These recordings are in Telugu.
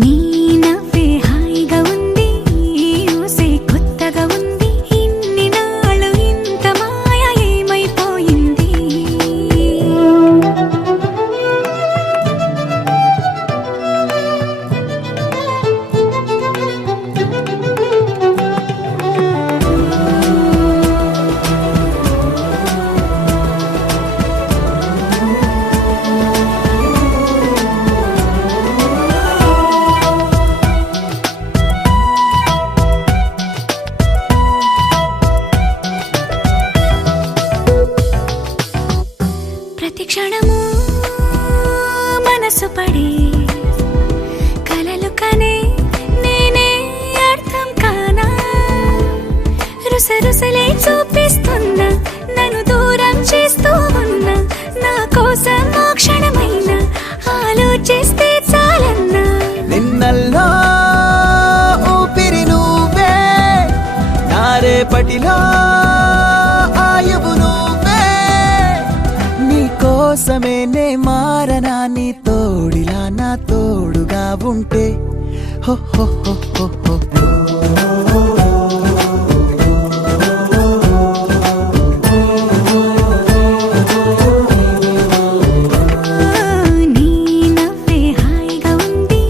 నీ నవ్వే హాయిగా ఉంది, ఊసే కొత్తగా ఉంది, ఇన్ని నాళ్ళు ఇంత మాయ ఏమైపోయింది. ప్రతి క్షణము మనసు పడే కలలు కనే నేనే అర్థం కానా, రుసరుసలే చూపిస్తున్నా, నన్ను దూరం చేస్తూ ఉన్నా, నా కోసం ఆ క్షణమైన ఆలోచిస్తే చాలన్నా. నిన్నల్లో ఊపిరి నువ్వే, నా రేపటిలో ఆయువు నువ్వే, నీ కోసమే నే మారనా, నీ తోడిలా నా తోడుగా ఉంటే. హో హో హో హో హో. నీ నవ్వే హాయిగా ఉంది,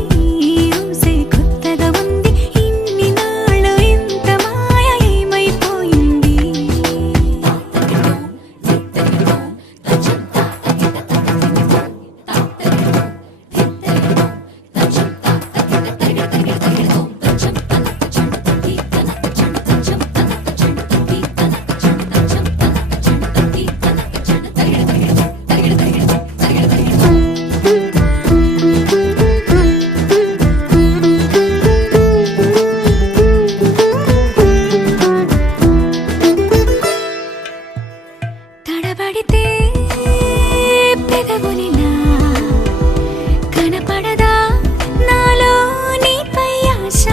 ఊసే కొత్తగా ఉంది, ఇన్ని నాళ్ళు ఇంత మాయ ఏమైపోయింది. తడబడితే పెదవులిలా కనపడదా నాలో నీపై ఆశ,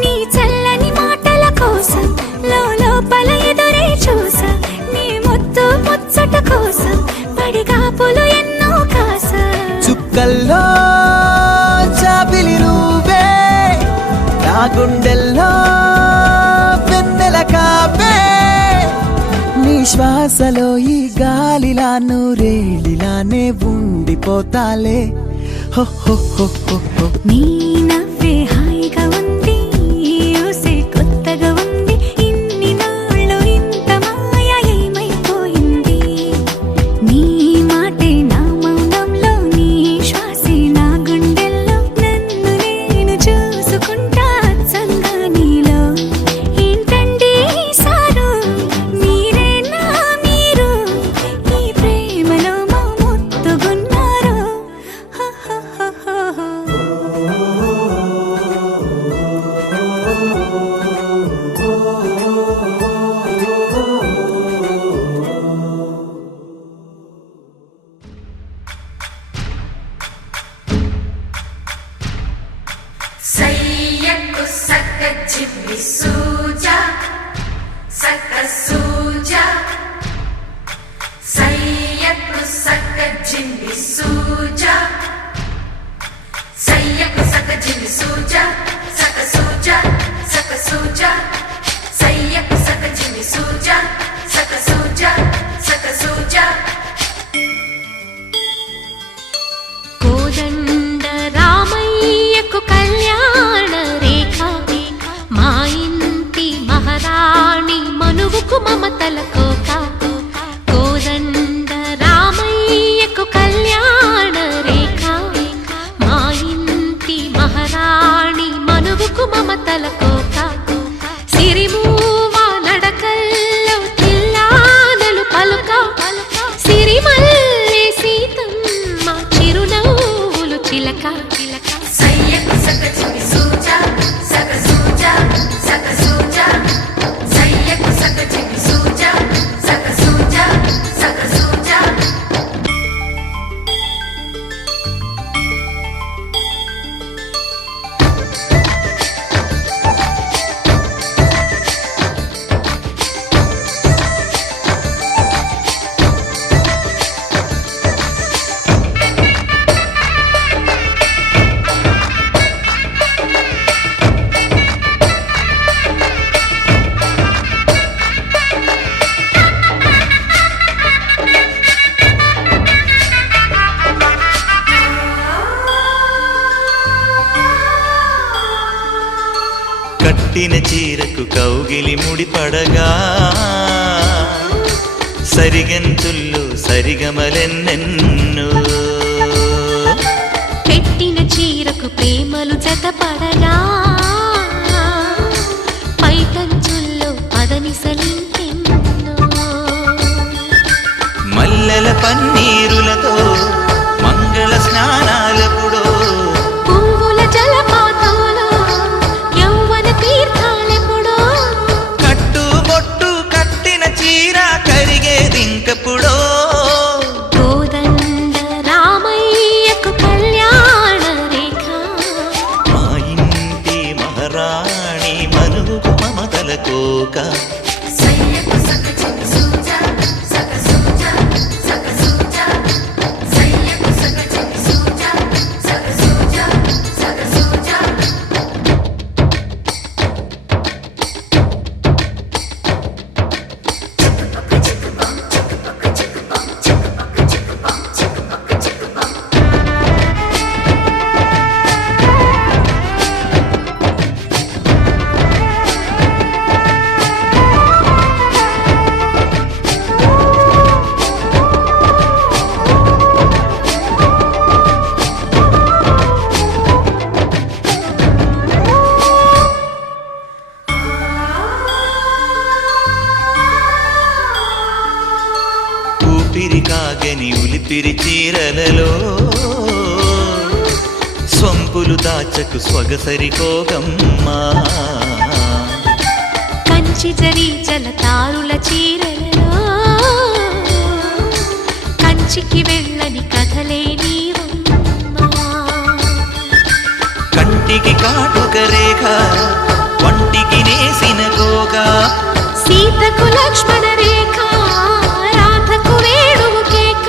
నీ చల్లని మాటల కోసం లోపల ఎదురే చూసా, నీ ముద్దు ముచ్చట కోసం పడిగాపులు ఎన్నో కాసా. చుక్కల్లో చాపిలి నువ్వే, నా గుండెల్లో వెన్నెల కాపే, నీ శ్వాసలో ఈ గాలిలా నూరేలిలానే ఉండిపోతాలే. హో హో హో హో హో. నీ నవ్వే హాయిగా ఉంది, ఊసే కొత్తగా ఉంది, ఇన్ని నాళ్ళు ఇంత మాయ ఏమైపోయింది. నీ మాటే నా మౌనంలో, నీ శ్వాసే నా గుండెల్లో, నన్ను నేను చూసుకుంటా అచ్చంగా నీలో. ఏంటండి సారు, మీరే నా మీరు, ఈ ప్రేమలో మా ముత్తుగున్నారు. హో హో హో హో హో. సయ్యకు సక్క చిమ్మి సూజా సక్క సూజా, సయ్యకు సక్క జిమ్మి సూజా, సయ్యకు సక్క జిమ్మి సూజా, సక్క సూజా సక్క సూజా, సయ్యకు సక్క జిమ్మి సూజా, సక్క సూజా సక్క సూజా. కోదండ రామయ్యకు కళ్యాణ రేఖ, మా ఇంటి మహారాణి మనువుకు మమతల కోక. కోదండ రామయ్యకు కళ్యాణ రేఖ, మా ఇంటి మహారాణి మనువుకు మమతల కోక. సిరిమూవ నడకల్లో తిల్లానలు పలుక, సిరిమల్లె సీతమ్మ చిరునవ్వులు చిలక. సయ్యకు సక్క చిమ్మి సూజా, సక్క సూజా సక్క సూజా, సయ్యకు సక్క చిమ్మి సూజా, సక్క సూజా సక్క సూజా. కట్టిన చీరకు కౌగిలి ముడిపడగా సరిగంతుల్లో సరిగమలెన్నెన్నో పెట్టిన చీరకు ప్రేమలు జతపడగా పైటంచుల్లో పదనిసలింకెన్నో మల్లెల పన్నీరులతో మంగళ స్నానాలెప్పుడో పువ్వుల జలపాతంలో యౌవన తీర్థాలెప్పుడో కట్టుబొట్టు కట్టిన చీర కరిగేదింకప్పుడో కోదండ రామయ్యకు కళ్యాణ రేఖ మా ఇంటి మహారాణి మనువుకు మమతల కోక సయ్యకు సకచిమి సూజా సక సూజా సక సూజా సయ్యకు సకచిమి సూజా సక సూజా సక సూజా ఊపిరి కాగని ఉలిపిరి చీరలలో స్వంపులు దాచకు స్వగసరి కోగమ్మా కంచి జరి జలతారుల చీరలలో కంచికి వెళ్ళని కథలే నీవమ్మా కంటికి కాటుక రేఖ వంటికి నేసిన కోగా సీతకు లక్ష్మణ రేఖ రాధకు వేణువు కేక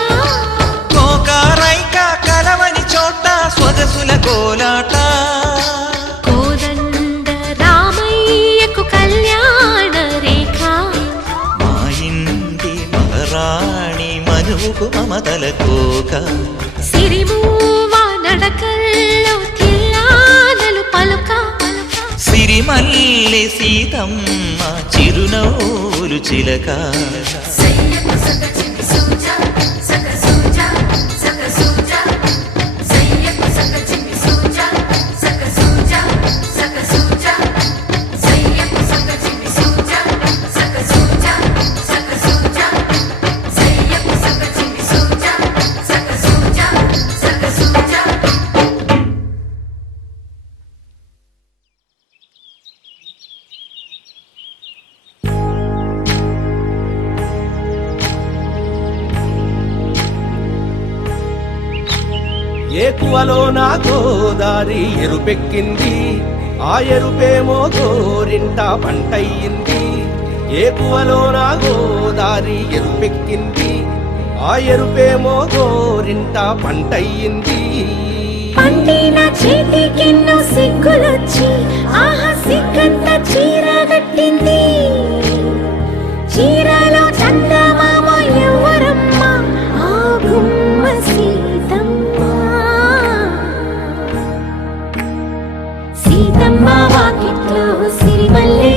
కోకారైక కలవని చోట స్వగసుల కోలాట కోదండ రామయ్యకు కళ్యాణ రేఖ మా ఇంటి మహారాణి మనువుకు మమతల కోక సిరిమూవ నడకల్లో తిల్లానలు పలుక సిరిమల్లె సీతమ్మ చిరునవ్వులు చిలక సయ్యకు సకచిమి సూజా సక సూజా సక సూజా సయ్యకు సకచిమి సూజా సక సూజా సక సూజా సయ్యకు సకచిమి సూజా సక సూజా సక సూజా సయ్యకు సకచిమి సూజా సక సూజా సక సూజా ఏకువలో నా గోదారి ఎరుపెక్కింది ఆ ఎరుపేమో గోరింట పంటయ్యింది ఏకువలో నా గోదారి ఎరుపెక్కింది ఆ ఎరుపేమో గోరింట పంటయ్యింది పండిన చేతికెన్నో సిగ్గులొచ్చి ఆహా సిగ్గంత చీర కట్టింది చీరలో చందమామ ఎవరమ్మ ఆ గుమ్మ సీతమ్మ సీతమ్మ వాకిట్లో సిరిమల్లె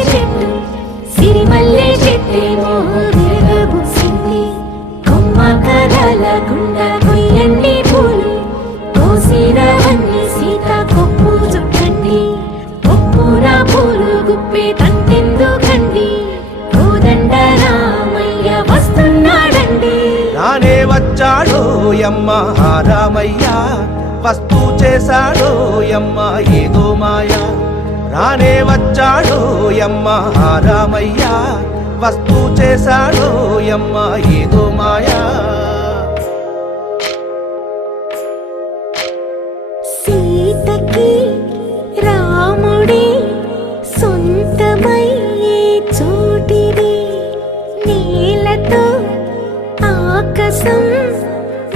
చెట్టేమో విరగబూసింది కొమ్మ కదలకుండా కొయ్యండి పూలు కోసిరవన్నీ సీత కొప్పు చుట్టండి కొప్పున పూలు గుప్పే తంతెందుకండి కోదండ రామయ్య వస్తున్నాడండి రానే వచ్చాడో యమ్మ రామయ్య వస్తూ చేశాడో యమ్మ ఏదో మాయ రానే వచ్చాడో యమ్మ రామయ్య వస్తూ చేశాడో యమ్మ ఏదో మాయా సీతకి రాముడే సొంతమయ్యే చోటిది నేలతో ఆకాశం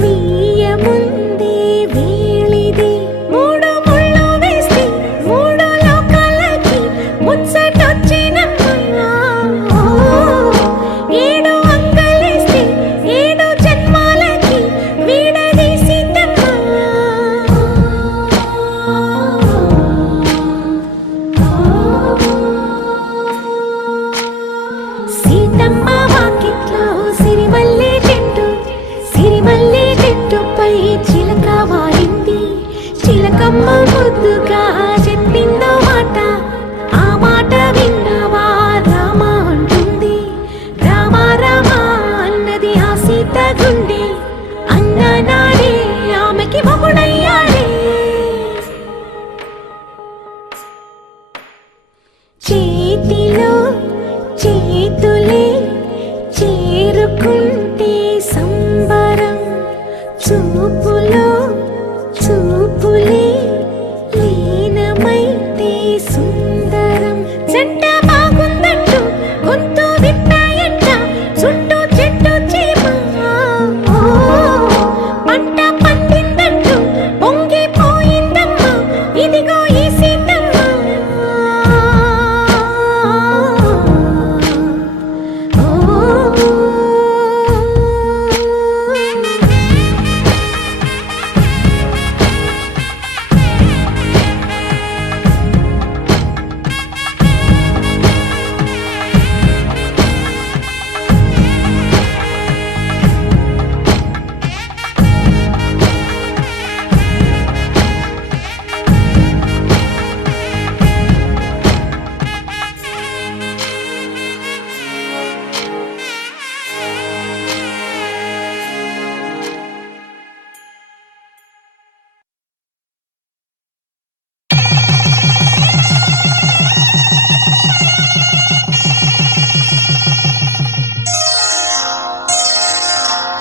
వీయముందే వేళిది మూడు ముళ్ళు వేస్తే మూడు లోకాలకి ముచ్చటొచ్చినమ్మా ఏడు అంగలేస్తే ఏడు ముద్దుగా చెప్పిందో మాట, ఆ మాట విన్నవా రామ అంటుంది. రామ రామ అన్నది ఆ సీత గుండె, అన్న నాడే ఆమెకి మొగుడయ్యాడే. చేతిలో చేతులే చేరుకుంటే సంబరం, చూపులో చూపులే లీనమైతే సుందరం. జంట బాగుందంటూ గొంతు విప్పాయంట, చుట్టూ చెట్టు చీమ. పంట పండిందంటూ పొంగిపోయిందమ్మా, ఇదిగో ఈ సీతమ్మ.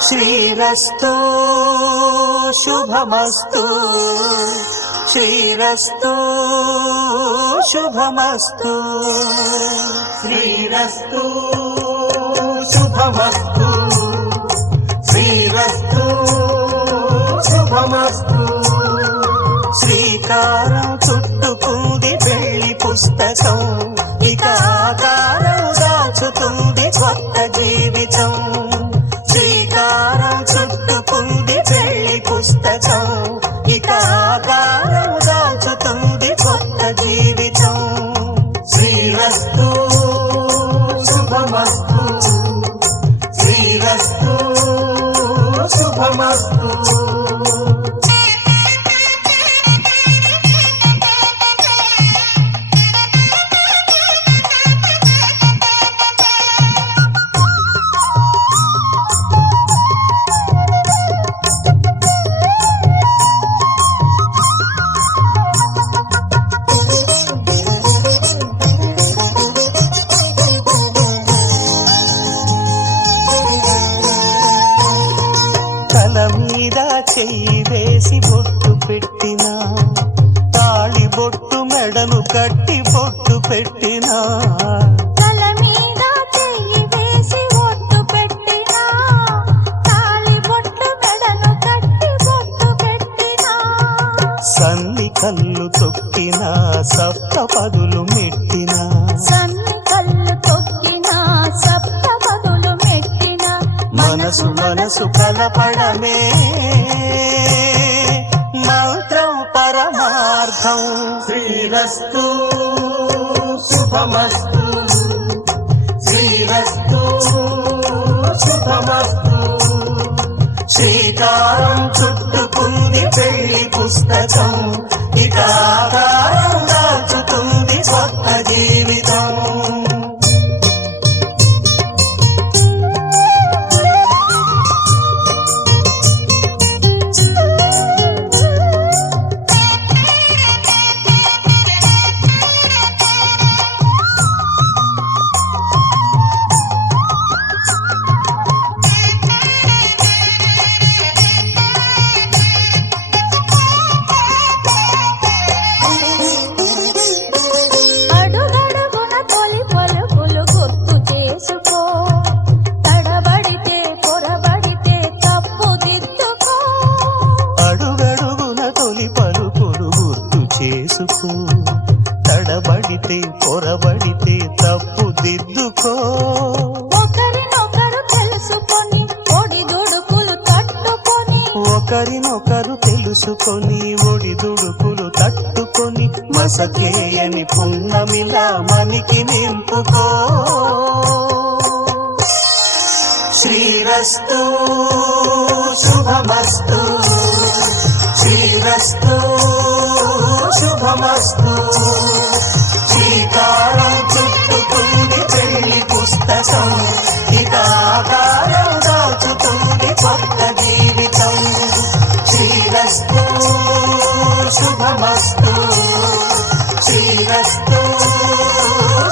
శ్రీరస్తు శుభమస్తు, శ్రీరస్తు శుభమస్తు, శ్రీరస్తు శుభమస్తు, శ్రీరస్తు శుభమస్తు. శ్రీకారం చుట్టుకుంది పెళ్లి పుస్తకం, ఇక ఆకారం దాచుతుంది కొత్త జీవితం. శ్రీకారం చుట్టుకుంది పెళ్లి పుస్తకం, ఇక ఆకారం దాచుతుంది కొత్త జీవితం. శ్రీరస్తు శుభమస్తు, శ్రీరస్తు శుభమస్తు. చెయ్యి వేసి బొట్టు పెట్టినా, తాళి బొట్టు మెడను కట్టి బొట్టు పెట్టినా, తల మీద చెయ్యి వేసి బొట్టు పెట్టినా, తాళి బొట్టు మెడను కట్టి బొట్టు పెట్టినా, సన్ని కళ్ళు తొక్కినా సప్త పదులు మెట్టినా, సన్ని కళ్ళు తొక్కినా సప్త పదులు మెట్టినా, మనసు మనసు కలపడమే మంత్రం పరమార్థం. శ్రీరస్తు శుభమస్తు, శ్రీరస్తు శుభమస్తు. శ్రీకారం చుట్టుకుంది పెళ్లి పుస్తకం, ఇక ఆకారం దాచుతుంది కొత్త జీవితం. తడబడితే పొరబడితే తప్పు దిద్దుకో. ఒకరినొకరు తెలుసుకొని ఒడిదుడుకులు తట్టుకొని, ఒకరినొకరు తెలుసుకొని ఒడిదుడుకులు తట్టుకొని, మసకేయని పున్నమిలా మనికి నింపుకో. శ్రీరస్తు శుభమస్తు, శ్రీరస్తు శుభమస్తు. శ్రీకారం చుట్టుకుంది పెళ్లి పుస్తకం, ఇక ఆకారం దాచుతుంది కొత్త జీవితం. శ్రీరస్తు శుభమస్తు, శ్రీరస్తు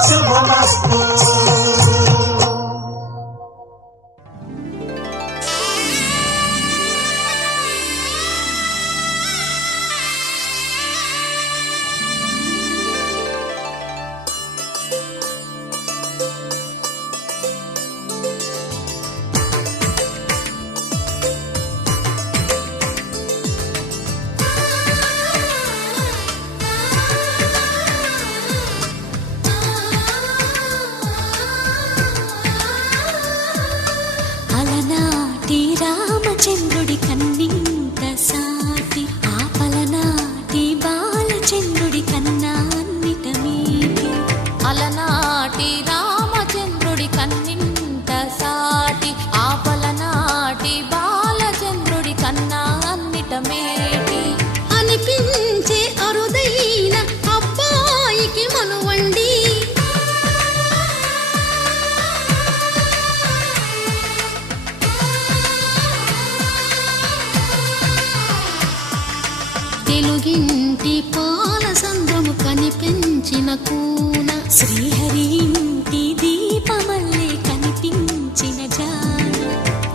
శుభమస్తు. అలనాటి రామచంద్రుడి కన్నింత సాటి, ఆపలనాటి బాలచంద్రుడి కన్నా అన్నిట మీటి. అలనాటి రామచంద్రుడి కన్నింత సాటి, ఆపలనాటి బాలచంద్రుడి కన్నా అన్నిట మేటి. అనిపించే అరుదైన అబ్బాయికి మనువండి, తెలుగింటి పాల సంద్రము కనిపించిన కూన, శ్రీహరి ఇంటి దీపమల్లే కనిపించిన జాన.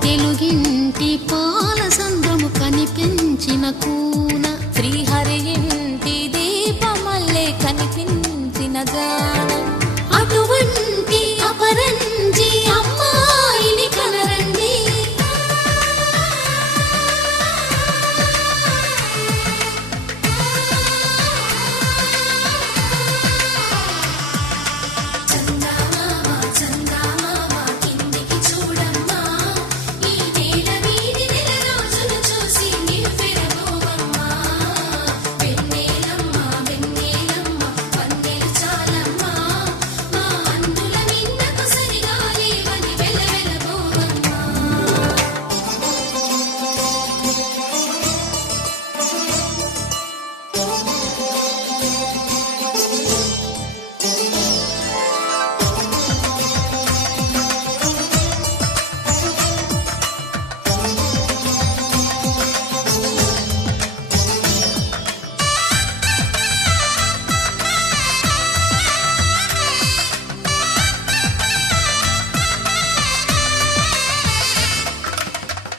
తెలుగింటి పాల సంద్రము కనిపించిన కూన, శ్రీహరి ఇంటి దీపమల్లే కనిపించిన జాన. అటువంటి అపరంజి అమ్మాయిని కనరండి.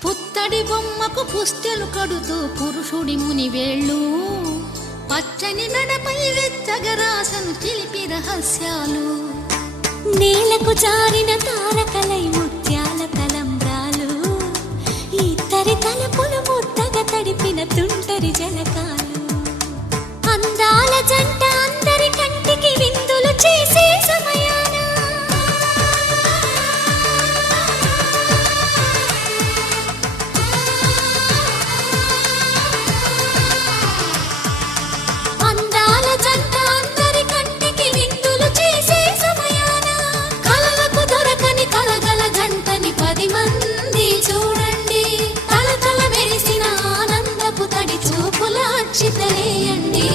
పుత్తడి బొమ్మకు పుస్తెలు కడుతూ పురుషుడి ముని వేళ్ళు, పచ్చని మెడపై వెచ్చగరాసను చిలిపి రహస్యాలు. నేలకు జారిన తారకలై ముత్యాల తలంబ్రాలు, ఇద్దరి తలపులు ముద్దగా తడిపిన తుంటరి జలకాలు. అందాల జంట అందరి కంటికి విందులు చేసే సమయాన, అందాల జంట అందరి కంటికి విందులు చేసే సమయాన, కలలకు దొరకని కలగల జంటని 10 మంది చూడండి. తలతల మెరిసిన ఆనందపు తడి చూపుల అక్షితలేయండి.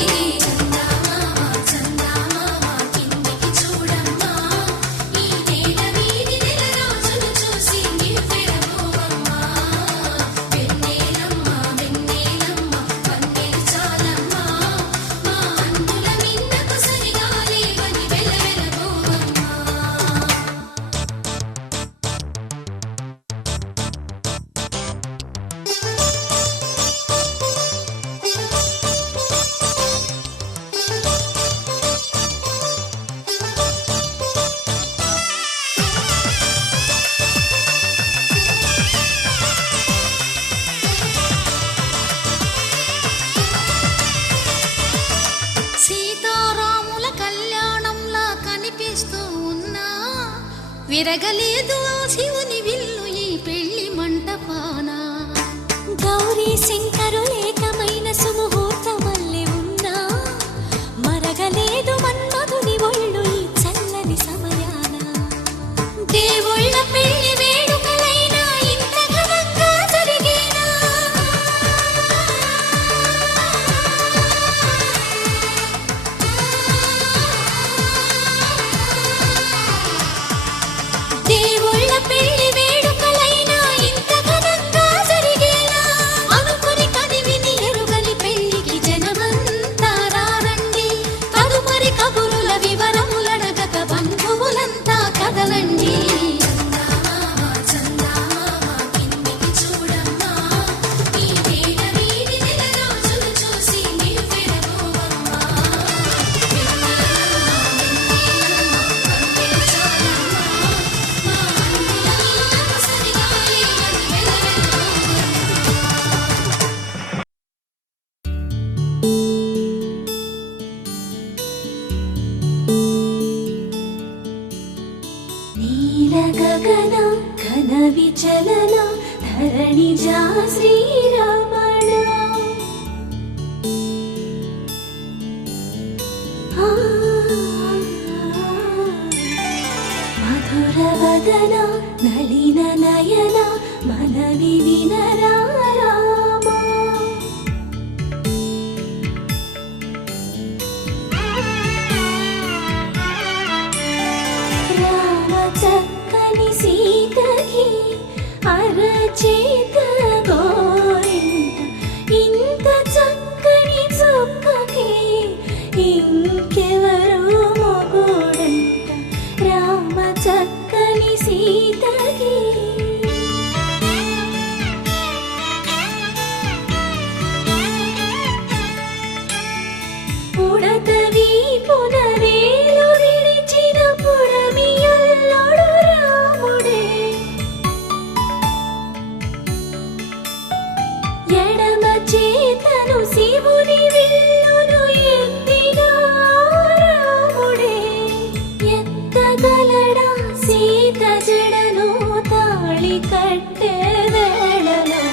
విరగలేదు ఆ శివుని విల్లు ఈ పెళ్లి మంటపాన. గౌరీ శంకరులేకమైన సుముహూర్తమల్లె ఉన్నా, మరగలేదు మన్మధుని ఒళ్ళు ఈ చల్లని సమయాన. దేవుళ్ళ పెళ్లి వేడుకలైనా ఇంత ఘనంగా జరిగేనా? జా శ్రీరమణ మధుర వదన నళిన నయన మనవి వినరా రామా రామ చక్కని సీతకి అరచేత గోరింట ఇంత చక్కని చుక్కకి ఇంకెవరు మొగుడంట రామ చక్కని సీతకి పుడతవి పునవేలు విడిచిన పుడమియల్లోడు రాముడే ఎడమ చేతను శివుని విల్లును ఎత్తిన రాముడే ఎత్తగలడా సీత జడను తాళి కట్టే వేళలో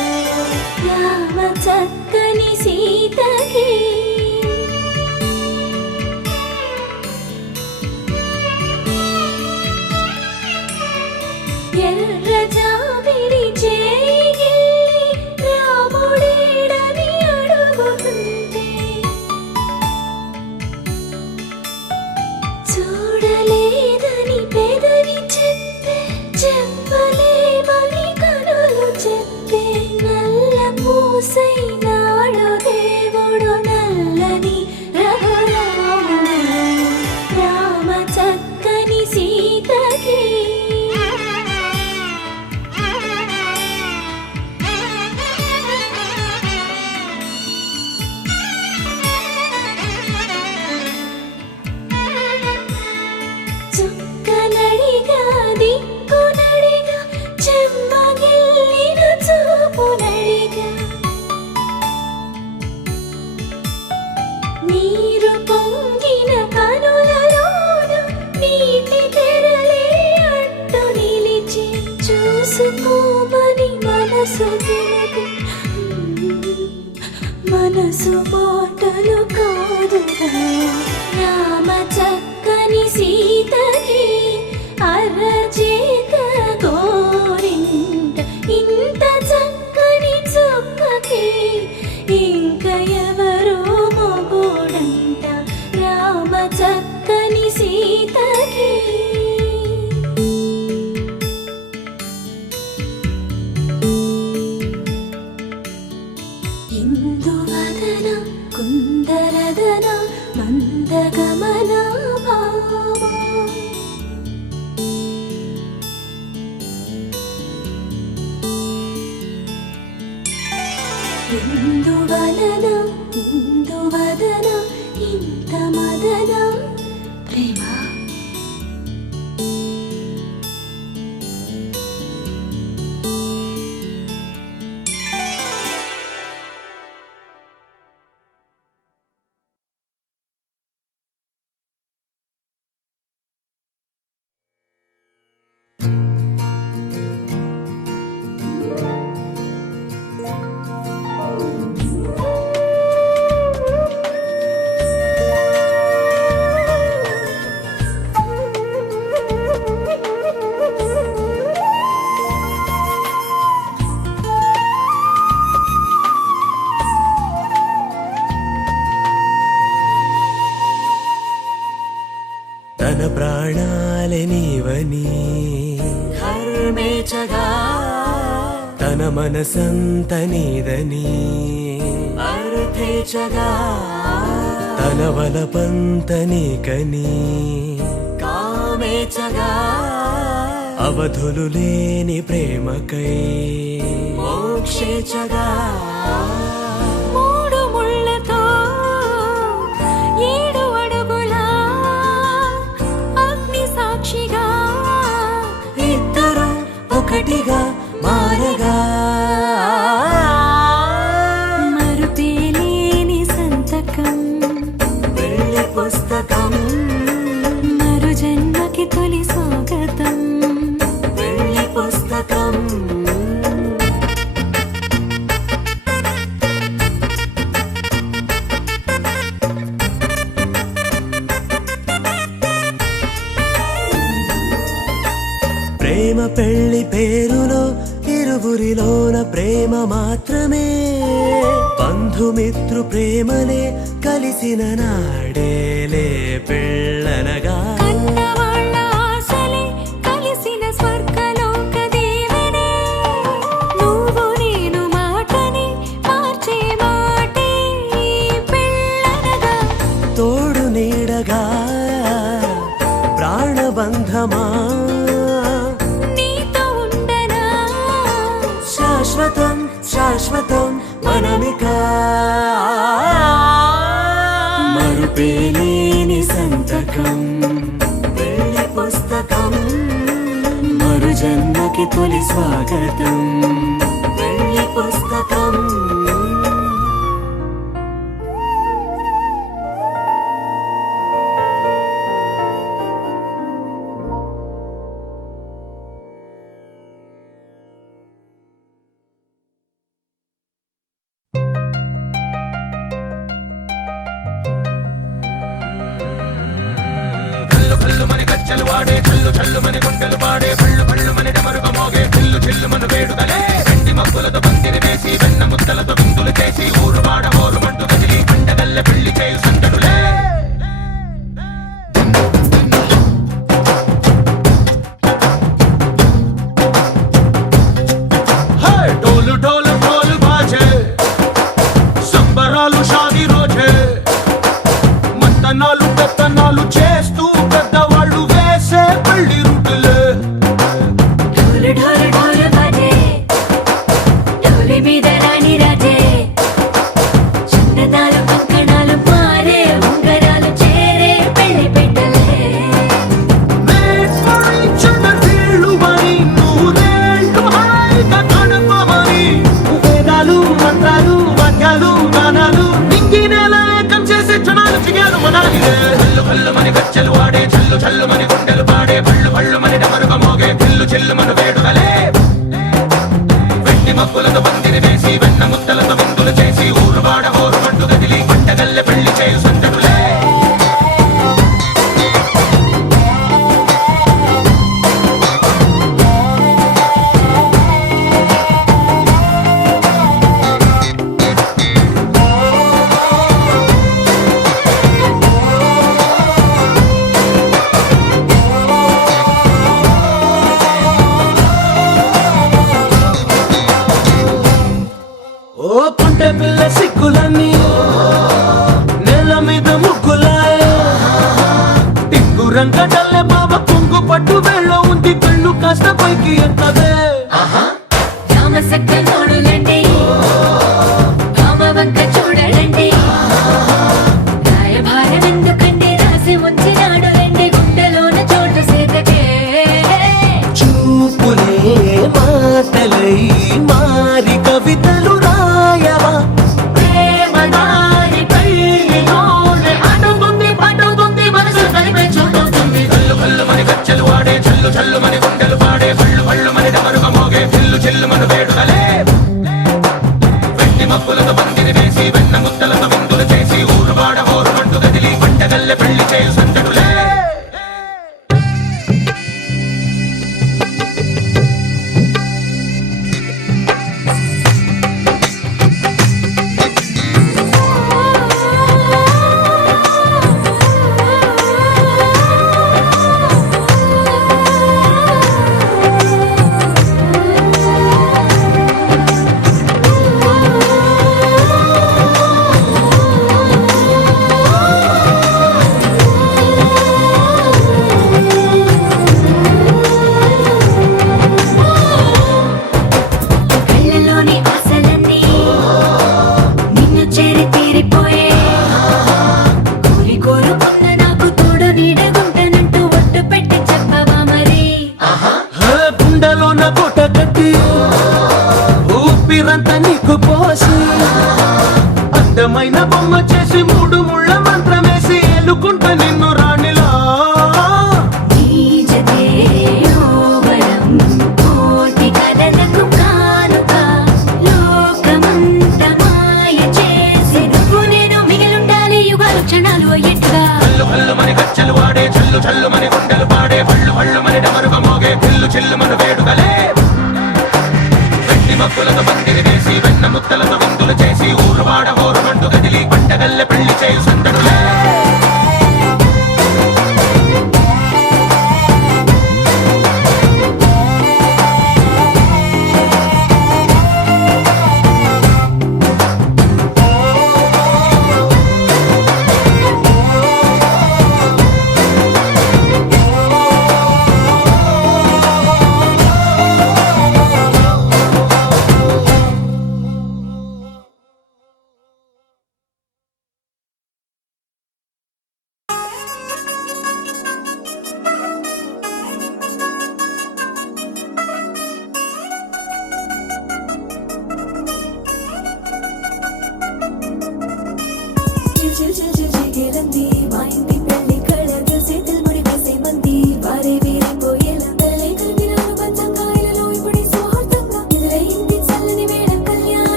రామ చక్కని సీతకి ఎర్ర జాబిలి చేయి రాముడేడని అడుగుతుంటే చూడలేదని పెదవి చెప్పే చెప్పలేమని కనులు చెప్పే నల్ల పూసై నాడు దేవుడు నల్లని రఘురాముడు రామ చక్కని సీతకి చుక్కనడిగా దిక్కునడిగా చెమ్మగిల్లిన చూపునడిగా నీరు పొంగిన కనులలోన నీటి తెరలే అడ్డు నిలిచి చూసుకోమని మనసు తిరగి మనసు మాటలు కాదుగా రామ చక్కని సీతకి అరచేత గోరింట ఇంత చక్కని చుక్కకి ఇంక ఎవరు మొగుడంట రామ చక్కని సీతకి ఇందువదన కుందరదన మందగమన భామా ఇందువలన ఇందువదన ఇంత మదన ప్రేమ తన ప్రాణాలే నీవని హర్మేచగా తన మనసంత నీదని అర్థేచగా తన వలపంత నీకని కామేచగా అవధులు లేని ప్రేమకై మోక్షేచగా మూడు ముళ్ళతో 7 అడుగుల అగ్ని సాక్షిగా ఇద్దరు ఒకటిగా మారగా మరుపేలేని సంతకం వెళ్ళి పుస్తకం మరు జన్మకి తొలి స్వాగతం వెళ్ళి పుస్తకం ప్రేమ పెళ్లి పేరులో ఇరువురిలోన ప్రేమ మాత్రమే బంధుమిత్రు ప్రేమలే కలిసిన నాడేలే పెళ్ళనగా కన్నవాళ్ళ ఆశలే కలిసిన స్వర్గలోక దీవెనే నువ్వు నేను మాటని మార్చే మాటే పెళ్ళనగా తోడు నీడగా ప్రాణబంధమా నీతో ఉండనా శాశ్వతం శాశ్వతం మనమిక మరుపేలేని సంతకం పెళ్లి పుస్తకం మరు జన్మకి తొలి స్వాగతం పెళ్లి పుస్తకం డోలు డోలు డోలు బాజే సంబరాలు షాదీ రోజే మంతనాలు పెత్తనాలు చేస్తూ పెద్దవాళ్ళు వేసే పెళ్లి రుటులే ఢోలు ఢోలు ఢోలు బాజే ఢోలి మీద రాణి రాజే చందనాలు కంకణాలు మారే ఉంగరాలు చేరే పెళ్లి పెట్టలే Made for each other వీళ్ళుమని నూరేళ్ళు హాయిగా గడపమని వేదాలు మంత్రాలు వాక్యాలు గానాలు నింగినేల ఏకం చేసే క్షణాలు చిగారు మనాలిలే హల్లు హల్లు మని గచ్చెలు వాడే చల్లు చల్లు మని గుండెలు పాడే పళ్ళు పళ్ళు మని డమరుగ మోగే చిల్లు చిల్లు మన వేడుకలే వెండి మబ్బులతో పందిరి వేసి వెన్న ముద్దలతో విందులు చేసి ఊరువాడ హోరు మంటు గదిలి పంటగల్లె పెళ్లి చేయు సందడులే ఓ పుంటె పిల్ల సిక్కులన్నీ నేల మీద ముగ్గులాయే టింగు రంగడల్లె బాబ కుంగు పట్టు వేళ్ళ ఉంది కళ్ళు కాస్త పైకి ఎత్తదే రామసక్క నోడులండి రామవంక చూడడండి రాయభారం ఎందుకండి రాసి ఉంచినాడు రండి గుండెలోన చోటు సేతకే చూపులే మాటలై మారి కవితలు రాయవా ప్రేమ దారి పెళ్లిలోనే అడుగుంది పట్టుకుంది మనసు కలిపే చూస్తుంది కల్లు కల్లు మని గచ్చెలు వాడే చల్లు చల్లు మని గుండెలు పాడే పళ్ళు పళ్ళు మని డమరుగ మోగే చిల్లు చిల్లు మన వేడుకలే వెండి మబ్బులతో పందిరి వేసి వెన్న ముద్దలతో విందులు చేసి ఊరువాడ హోరు మంటు గదిలి పంటగల్లె పెళ్లి చేయు సందడులే కళ్ళలోని ఆశలన్నీ నిన్ను చేరి తీరిపోయే కోరి కోరుకున్న నాకు తోడు నీడగుంటనంటూ ఒట్టు పెట్టి చెప్పవా మరి గుండెలోన కోట కట్టి ఊపిరంతా నీకు పోసి అందమైన బొమ్మ చేసి మూడు ముళ్ళ మంత్రమేసి ఎలుకుంట నిన్ను రాణిలా నీ జతే యోవరం కోటి కథలకు కానుక లోకమంత మాయ చేసి నువ్వు నేను మిగిలుండాలి యుగాలు క్షణాలు అయ్యట్టుగా హల్లు హల్లు మని గచ్చెలు వాడే చల్లు చల్లు మని గుండెలు పాడే పళ్ళు పళ్ళు మని డమరుగ మోగే చిల్లు చిల్లు ముగ్గులతో పందిరి వేసి వెన్న ముద్దలతో విందులు చేసి ఊరువాడ హోరుమంటూ కదిలి పంటగల్లె పెళ్లి చేయు సందడులే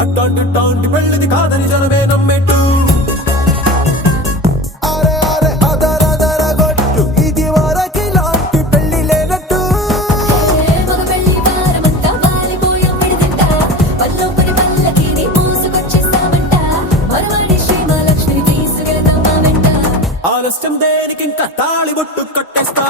అట్టాంటి పెళ్ళిది కాదని జనమే నమ్మెట్టు అరే అరే అదర గొట్టు ఇది వరకి లాంటి పెళ్లి లేనట్టు మగ పెళ్లి వారమంతా వాలిపోయాం విడిదంట పల్లోపరి పల్లకిని మోసుకొచ్చేస్తామంట మరవాడి శ్రీమహాలక్ష్మి తీసుకెళ్దాం మా వెంట ఆలస్యం దేనికి ఇంకా తాళి బొట్టు కట్టేస్తా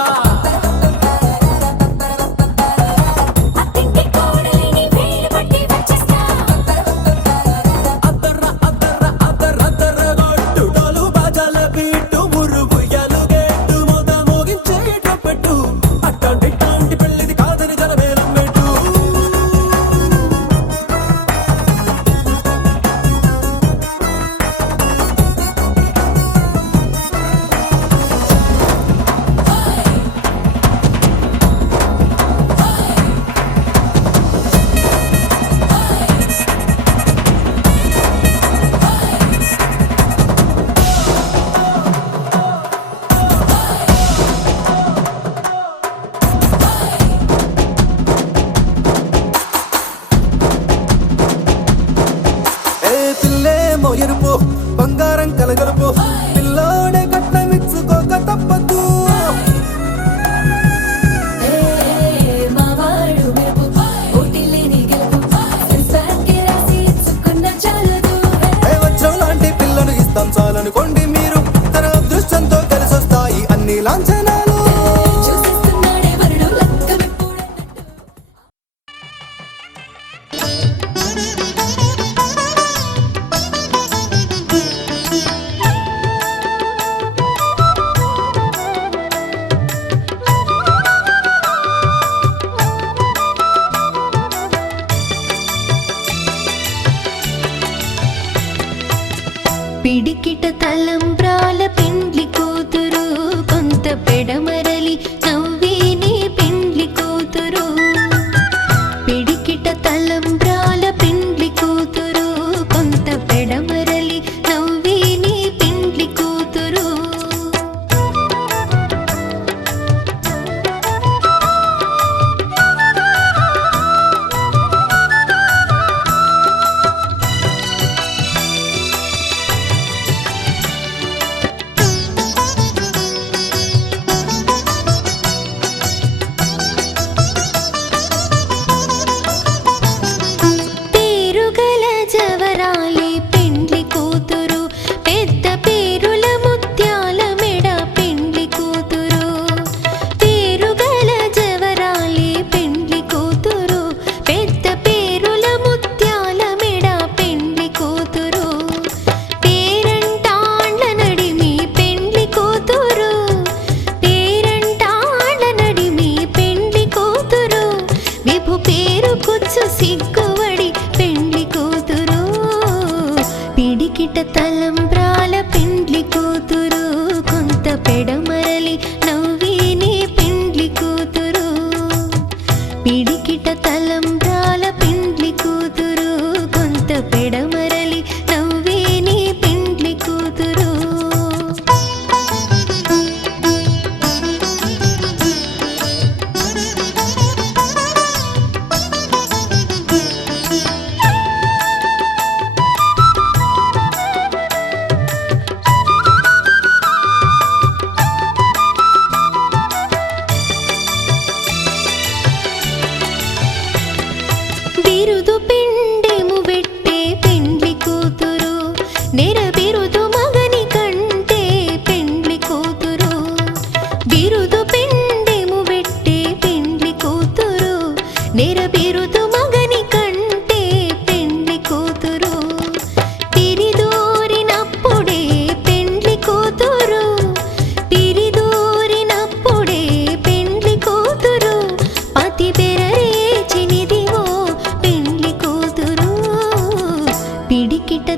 ఎరుపు బంగారం కలగలుపు పిల్లోడే కట్టమిచ్చుకోక తప్పదు వజ్రం లాంటి పిల్లను ఇస్తాం చాలనుకోండి మీరు తన అదృష్టంతో కలిసొస్తాయి అన్ని లాంఛనాలు పిడికిట తలంబ్రాల పెండ్లి కూతురు కొంత పెడమరలి నవ్విని పెండ్లి కూతురు పిడికిట తలంబ్రాల పెండ్లి కూతురు కొంత పెడమరలి నవ్విని పెండ్లి కూతురు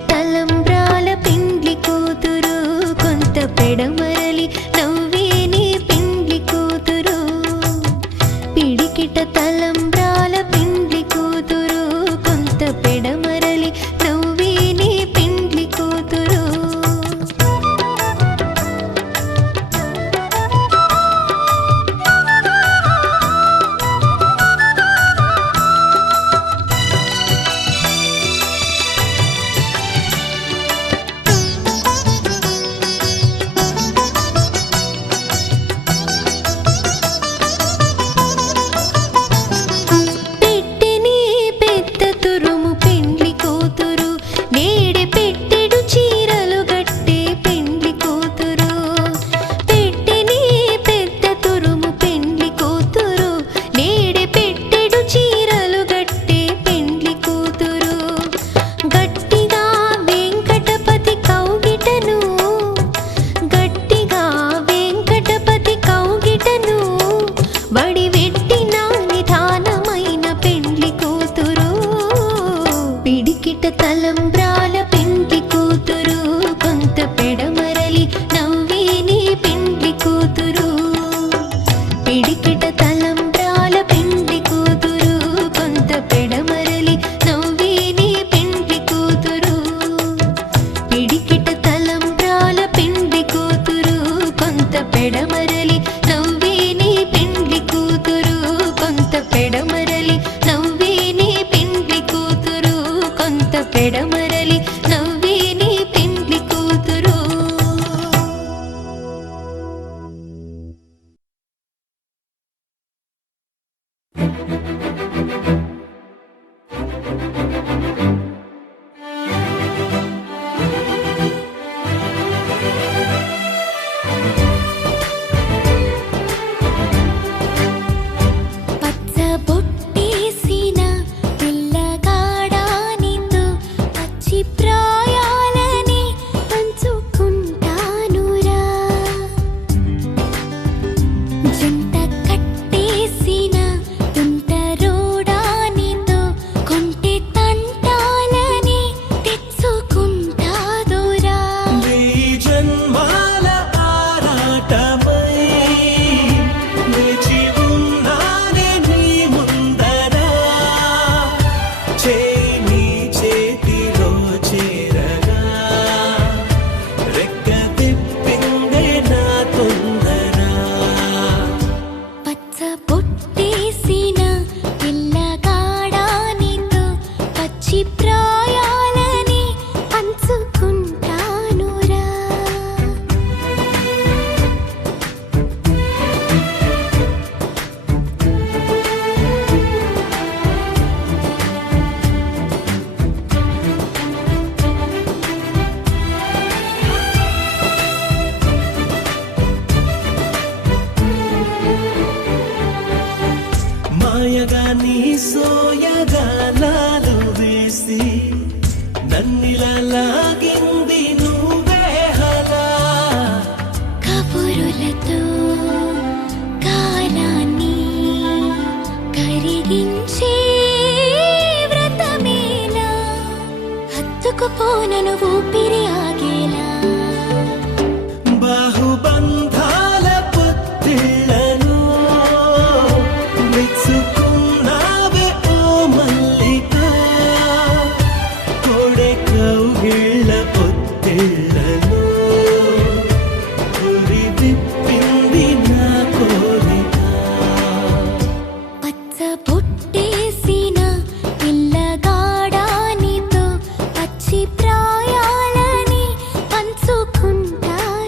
తలంబ్రాల పెండ్లి కూతురు కొంత పెడమరలి నవ్వే నీ పెండ్లి కూతురు పిడికిట తలంబ్రాల పెండ్లి కూతురు కొంత పెడమరలి నవ్వే నీ పెండ్లి కూతురు పెట్టెని పెద్ద తురుము పెండ్లి కూతురు నేడే పెట్టెడు చీరలు గట్టే పెండ్లి కూతురు పెట్టెని పెద్ద తురుము పెండ్లి కూతురు నేడే పెట్టెడు చీరలు గట్టే పెండ్లి కూతురు గట్టిగా వెంకటపతి కౌగిటను గట్టిగా వెంకటపతి కౌగిటను వడివెట్టిన నిధానమైన పెండ్లి కూతురు పిడికిట తలంబ్రాల పెండ్లి కూతురు కొంత పెడమరలి నవ్వే నీ పెండ్లి కూతురు పిడికిట తలంబ్రాల పెండ్లి కూతురు కొంత పెడమరలి నవ్వే నీ పెండ్లి కూతురు పిడికిట తలంబ్రాల పెండ్లి కూతురు కొంత పెడమరలి నవ్వే నీ పెండ్లి కూతురు కొంత పెడమరలి నవ్వే నీ పెండ్లి కూతురు కొంత పెడమరలి నవ్వే నీ పెండ్లి కూతురు పచ్చ బొట్టేసిన పిల్లగాడా నీతో పచ్చి ప్రాయాలని పంచుకుంటానురా జంట కట్టేసిన తుంటరోడా నీతో కొంటె తంటాలని తెచ్చుకుంటాదురా నీ జన్మాల ఆరాటమై వేచి ఉన్నానే నీ ముందర చేయి చేతిలో చేరగా రెక్క తిప్పిందే నా తొందర పచ్చ బొట్టేసిన పిల్లగాడా నీతో పచ్చి ప్రాయాలని పంచుకుంటానురా మాయగా నీ సోయగానాలు వేసి నన్నిలా లాగింది నువ్వే హలా కబురులతో కాలాన్ని కరిగించే వ్రతమేలా హత్తుకుపోనను ఊపిరి ఆగేలా బాహుబంధాల పొత్తిళ్లను మెచ్చుకున్నావే ఓ మల్లిక కొడే కౌగిళ్ళ పొత్తిళ్లను గురి విప్పింది నా కోరిక పచ్చ బొట్టేసిన పిల్లగాడా నీతో పచ్చి ప్రాయాలని పంచుకుంటానురా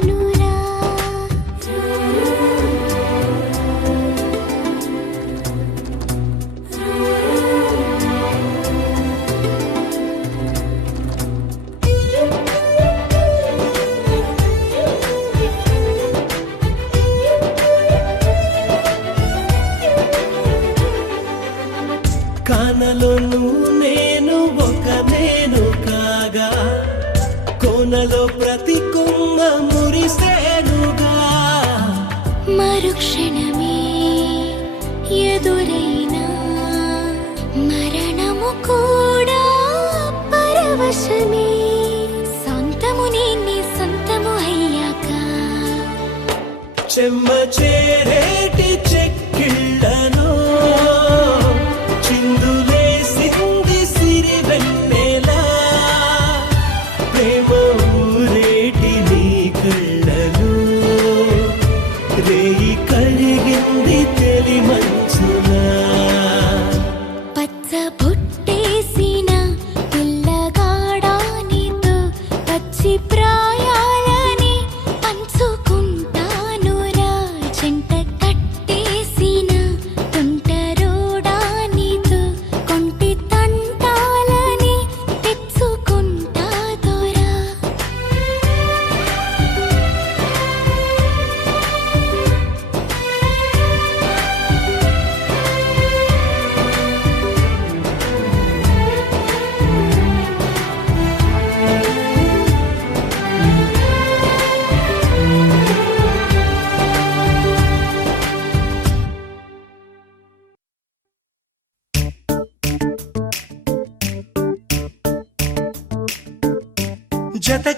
కానలోను నేను ఒక నేను కాగా కోనలో ప్రతి కొమ్మ మురిసేనుగా మరుక్షణమే ఎదురైనా మరణము కూడా పరవశమే చెమ్మ చేరేటి చెక్కిళ్ళను చిందులేసింది సిరి వెన్నెలా ప్రేమ ఊరేటి నీ కళ్ళను రేయి కరిగింది తెలి మంచునా పచ్చ బుట్టేసిన పిల్లగాడా నీతో పచ్చి ప్రాయాలని పంచుకుంటానురా చెంట కట్టేసిన తుంటరోడా నీతో కొంటి తంటాలని తెచ్చుకుంటా దొరా జత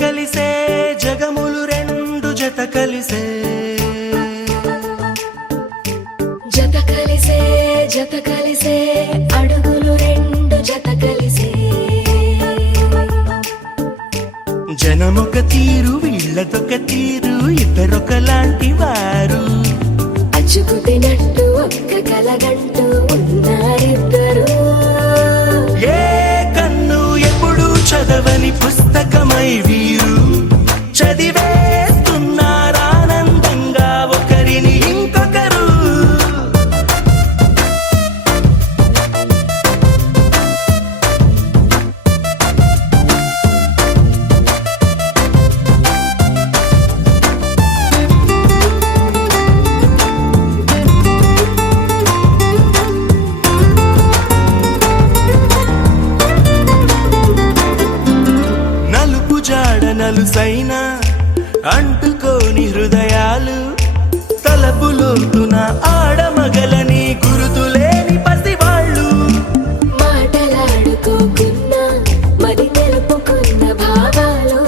కలిసే జగములు రెండు జత కలిసే జత కలిసే అడుగులు రెండు జత కలిసే జనమొక తీరు వీళ్ళదొక తీరు ఇద్దరొకలాంటి వారు అచ్చుకు తినట్టు ఒక్క కలగంటూ ఉన్నారిద్దరు ఏ కన్ను ఎప్పుడు చదవని పుస్తకమై వీరు చదివేస్తున్నారానందంగా ఒకరిని ఇంకొకరు నలుపు జాడ నలుసైన అంటుకోని హృదయాలు తలపులోతున ఆడమగలని గురుతులేని పసివాళ్ళు మాటలాడుకోకున్నా మరి తెలుపుకున్న భావాలు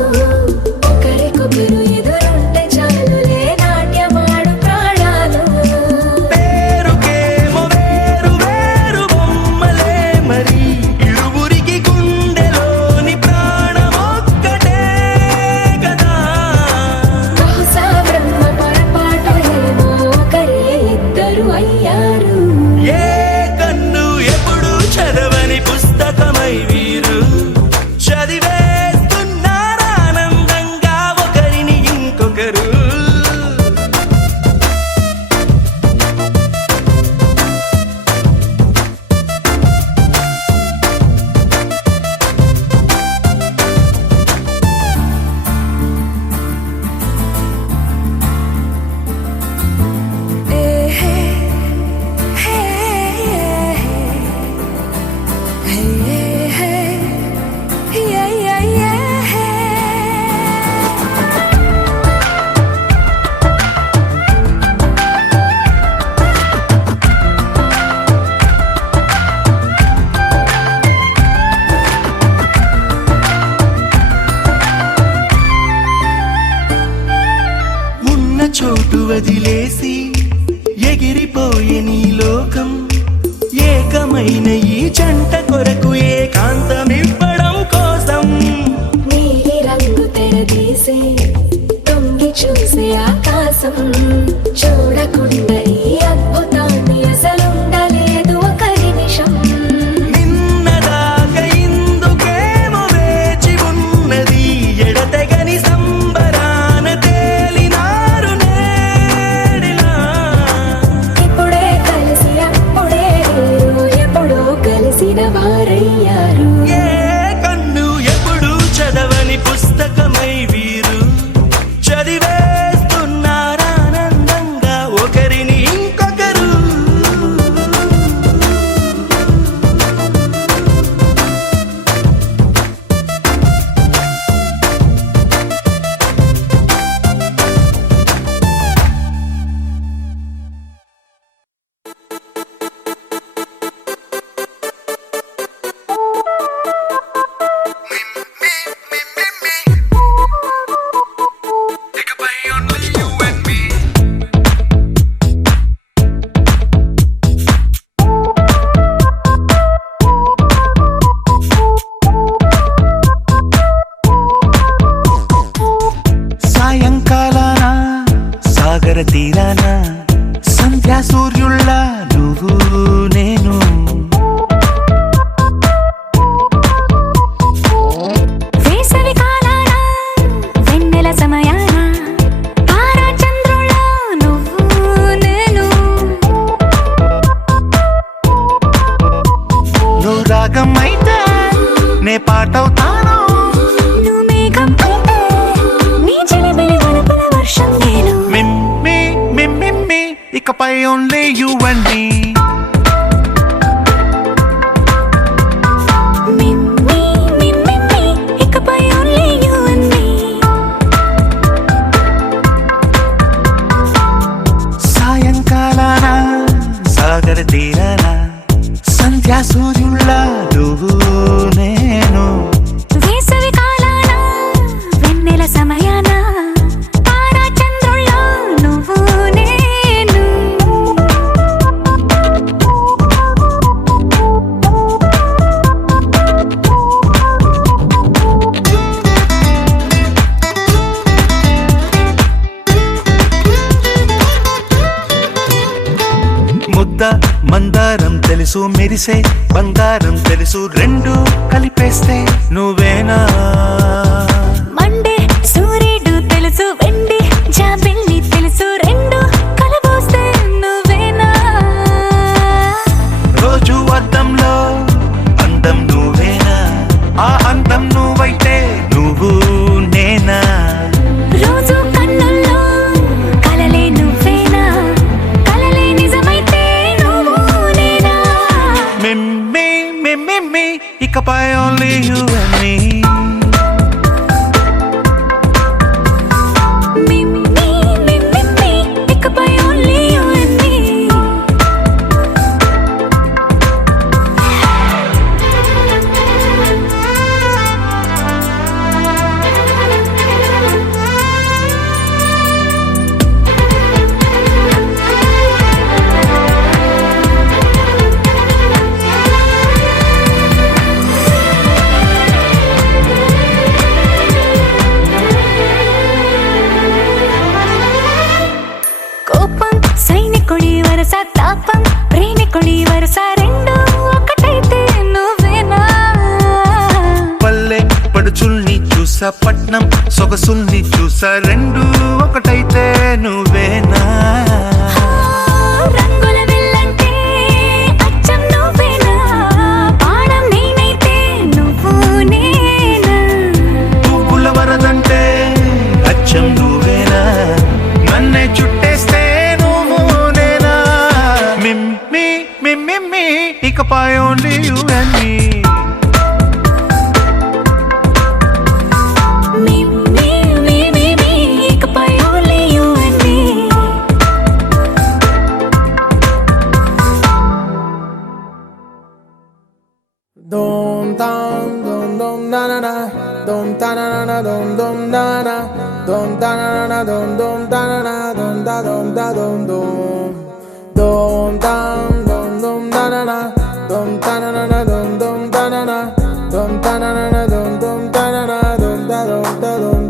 ఒకరికొకరు ఎదురుంటే చాలులే నాట్యమాడు ప్రాణాలు పేరుకేమో వేరు వేరు బొమ్మలే మరి ఇరువురికి గుండెలోని ప్రాణమొక్కటే కదా బహుశా బ్రహ్మ పొరపాటు ఏమో ఒకరే ఇద్దరు అయ్యారు ఏ కన్ను ఎప్పుడు చదవని పుస్తకమై వీరు చదివేస్తున్నారానందంగా ఒకరిని ఇంకొకరు ఉన్న చోటు వదిలేసి ఎగిరిపోయే నీ లోకం ఏకమైన ఈ జంట కొరకు ఏకాంతమివ్వడం కోసం నీలి రంగు తెరదీసే తొంగి చూసే ఆకాశం చూడకుండా ఈ అద్భుతాన్ని అసలుండలేదు ఒక నిమిషం నిన్నదాకా ఇందుకేమో వేచి ఉన్నది ఎడతెగని సంబరాన తేలినారు నేడిలా సాగర తీరాన సంధ్యా సూర్యుళ్ళ నువ్వు నేను వేసవి కాలాన వెన్నెల సమయాన తారా చంద్రుల నువ్వు నేను నువ్వు రాగం అయితే నే పాటవుతాను నువ్వు మేఘం అయితే నీ చిలిబిలి వలపుల వర్షం నేను మిమ్మి మిమ్మి ఇకపై ఓన్లీ యు అండ్ మీ మిమ్మి మిమ్మి ఇకపై ఓన్లీ యు అండ్ మీ సాయంకాలాన సాగర తీరాన సంధ్యా సూర్యుళ్ళ నువ్వు నేను వేసవి కాలాన వెన్నెల సమయాన తారా చంద్రుల నువ్వు నేను ముద్ద మందారం తెలుసు మెరిసే బంగారం తెలుసు రెండు కలిపేస్తే నువ్వేనా మండే సూర్యుడు తెలుసు వెండి జాబిల్లి తెలుసు రెండు కలబోస్తే నువ్వేనా రోజు అద్దంలో అందం నువ్వేనా ఆ అందం నువ్వైతే నువ్వు నేనా రోజు కన్నుల్లో కలలే నువ్వేనా కలలే నిజమైతే నువ్వు నేనా మిమ్మి మిమ్మి ఇకపై ఓన్లీ యు అండ్ మీ మిమ్మి మిమ్మి ఇకపై ఓన్లీ యు అండ్ మీ కోపం సైనికుడి వరస తాపం ప్రేమికుడి వరస రెండు ఒకటైతే నువ్వేనా పల్లె పడుచుల్ని చూసా పట్నం సొగసుల్ని చూసా రెండు ఒకటైతే నువ్వేనా రంగుల వెళ్ళంటే అచ్చం నువ్వేనా పాడం నేనైతే నువ్వు నేనా పువ్వుల వరదంటే అచ్చం నువ్వేనా నన్నే చుట్టేస్తే నువ్వు నేనా మిమ్మి మిమ్మి ఇకపై ఓన్లీ యు అండ్ మీ మిమ్మి మిమ్మి ఇకపై only you and me Dom dum dum dum na na na dum ta na na na dum dum na na dum ta na na na dum dum ta na na dum da dum dum dum dum na na na dum ta na na na dum dum ta na na dum ta na na na dum ta na na dum da dum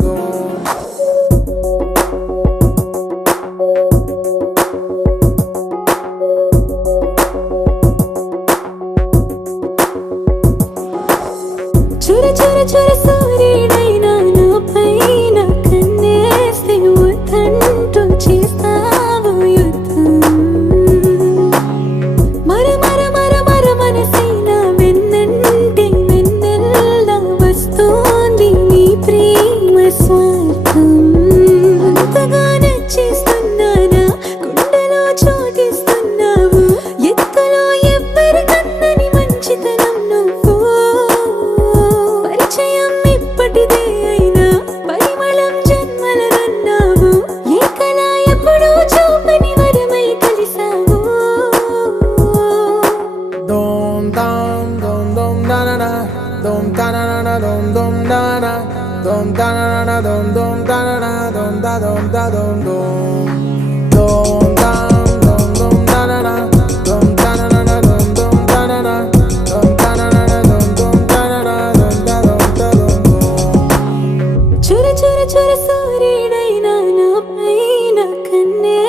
చుర చుర చుర సూర్యుడైనా నా పైన కన్నేస్తే వద్దంటూ చేస్తావు యుద్ధం మర మర మర మర మనసైన వెన్నంటే వెన్నెల్లా వస్తోంది నీ ప్రేమ స్వార్థం అంతగా నచ్చేస్తున్నానా గుండెలో చోటిస్తున్నావు ఎత్తులో ఎవ్వరికన్నని మంచితనం నువ్వు పరిచయం ఇప్పటిదే అయినా పరిమళం జన్మలదన్నావు ఏ కళ ఎప్పుడూ చూపని వరమై కలిసావు dum dum dum dum na na na dum ta na na na dum na na dum ta na na na dum ta na na dum da dum dum dum dum dum na na na dum ta na na na dum ta na na dum ta na na na dum ta na na dum da dum చుర చుర చుర సూర్యుడైనా నా పైన కన్నే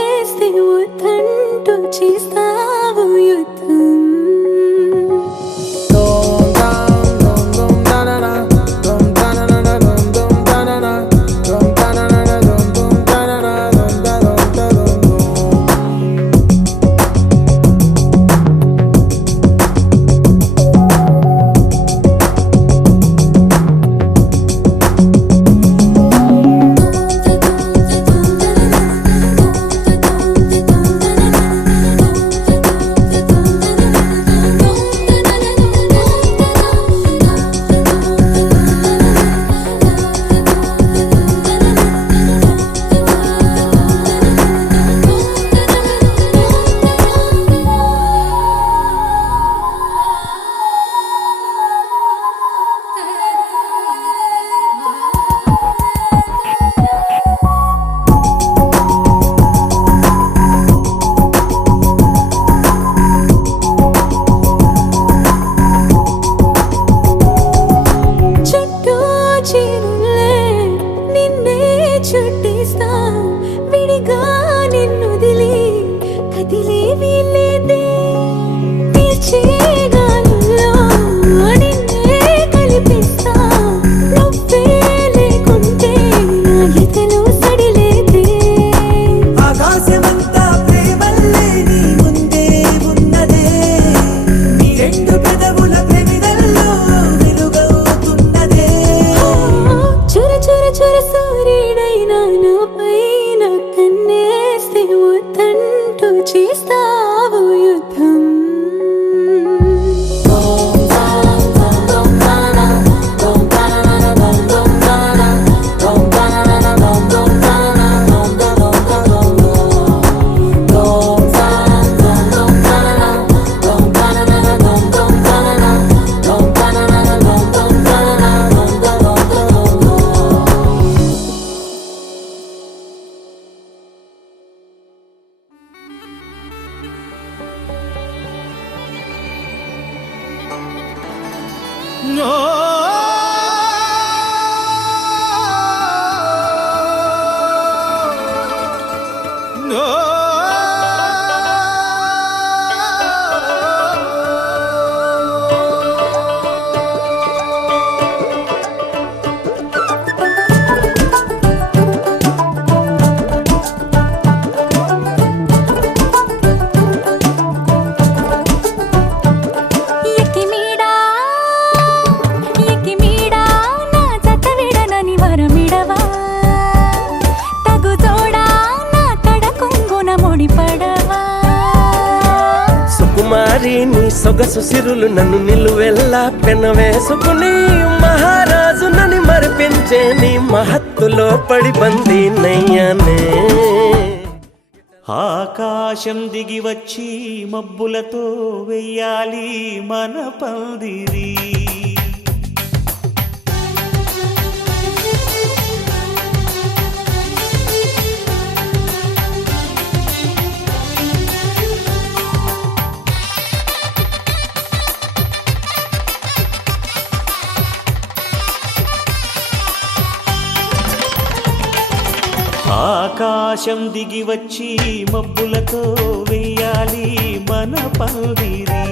చీరులే నిన్నే చుట్టేస్తా విడిగా నిన్నొదిలి కదిలే వీలేదే తీర్చే గాలుల్లో నిన్నే కలిపిస్తా నువ్వే లేకుంటే నా ఎదలో సడిలేదే ఆకాశమంతా ప్రేమల్లే నీ ముందే ఉన్నదే నీ రెండు పెదవుల పెవిదల్లో వెలుగవుతున్నదే చుర చుర చుర సూర్యుడైనా నా పైన కన్నేస్తే వద్దంటూ చేస్తావు యుద్ధం No. No. ఎక్కిమీడా నా జత విడనని వరమిడవా తగు తోడా నా కడ కొంగున ముడిపడవా సుకుమారి నీ సొగసు సిరులు నన్ను నిలువెల్లా పెనవేసుకుని మహారాజు నని మరిపించే నీ మహత్తులో పడి బందీ నయ్యానే ఆకాశం దిగి వచ్చి మబ్బులతో వెయ్యాలి మన పందిరి ఆకాశం దిగి వచ్చి మబ్బులతో వెయ్యాలి మన పందిరి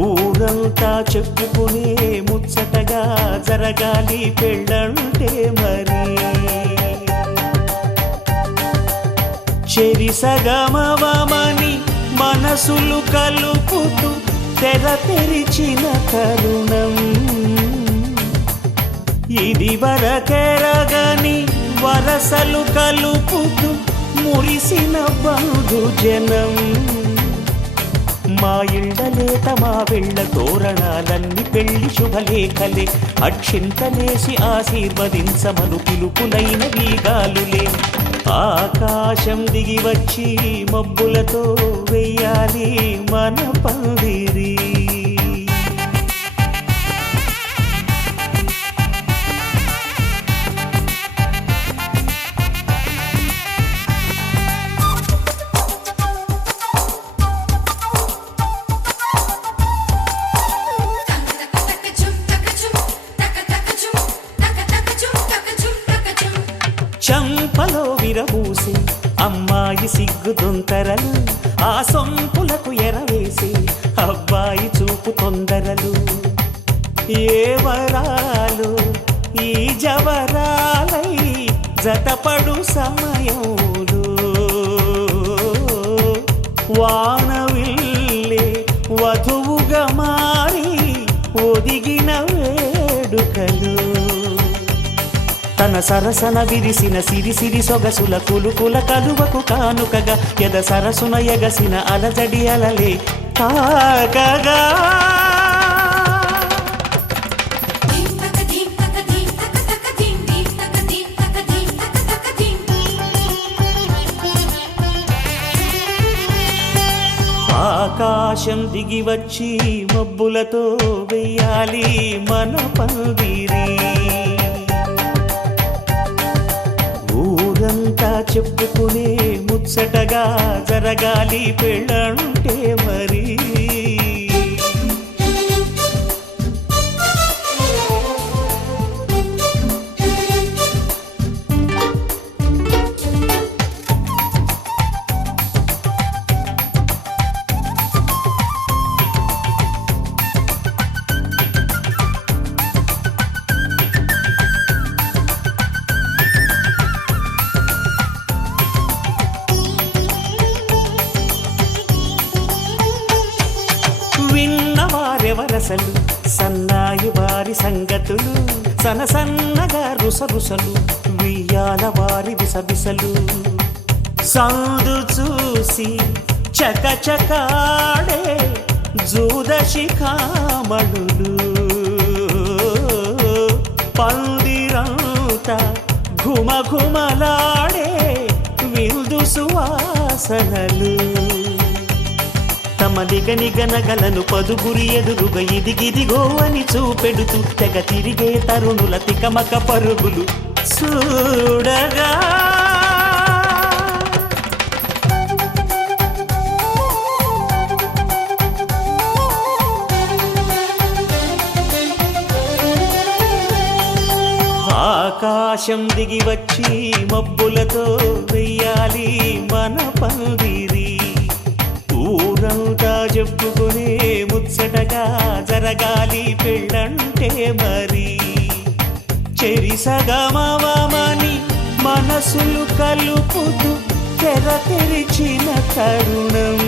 ఊరంతా చెప్పుకునే ముచ్చటగా జరగాలి పెళ్ళంటే మరి చెరిసగమవమని మనసులు కలుపుతూ తెర తెరిచిన తరుణం ఇది వరకెరగని వరసలు కలుపుతూ మురిసిన బంధు జనం మా ఇళ్ళలేత మా వెళ్ళ తోరణాలన్నీ పెళ్లి శుభలేఖలే అక్షింతలేసి ఆశీర్వదించమను పిలుపులైన వీగాలులే ఆకాశం దిగి వచ్చి మబ్బులతో వెయ్యాలి మన పందిరి చంపలో విరబూసి అమ్మాయి సిగ్గుదొంతరలు ఆ సొంపులకు ఎరవేసి అబ్బాయి చూపు తొందరలు ఏ వరాలు ఈ జవరాలై జతపడు సమయంలో వానవిల్లే వధువుగా మారి ఒదిగిన వేడుకలు తన సరసన విరిసిన సిరిసిరి సొగసుల కులుకుల కలువకు కానుకగా ఎద సరసున ఎగసిన అలజడి అలలే తాకగా ఆకాశం దిగి వచ్చి మబ్బులతో వెయ్యాలి మన పందిరి ఊరంతా చెప్పుకునే ముచ్చటగా జరగాలి పెళ్ళంటే మరి సొగసలు సన్నాయి వారి సంగతులు సనసన్నగా రుసరుసలు వియ్యాల వారి విసవిసలు సందు చూసి చకచకాడే జూదశిఖామణులు పందిరంతా ఘుమఘుమలాడే విందు సువాసనలు తమ నిగనిగనగలను పదుగురి ఎదురుగా ఇదిగిదిగో అని చూపెడుతూ తెగ తిరిగే తరుణుల తికమక పరుగులు చూడగా ఆకాశం దిగి వచ్చి మబ్బులతో వెయ్యాలి మన పందిరి ఊరంతా చెప్పుకునే ముచ్చటగా జరగాలి పెళ్ళంటే మరి చెరిసగమని మనసులు కలుపుతూ తెర తెరిచిన తరుణం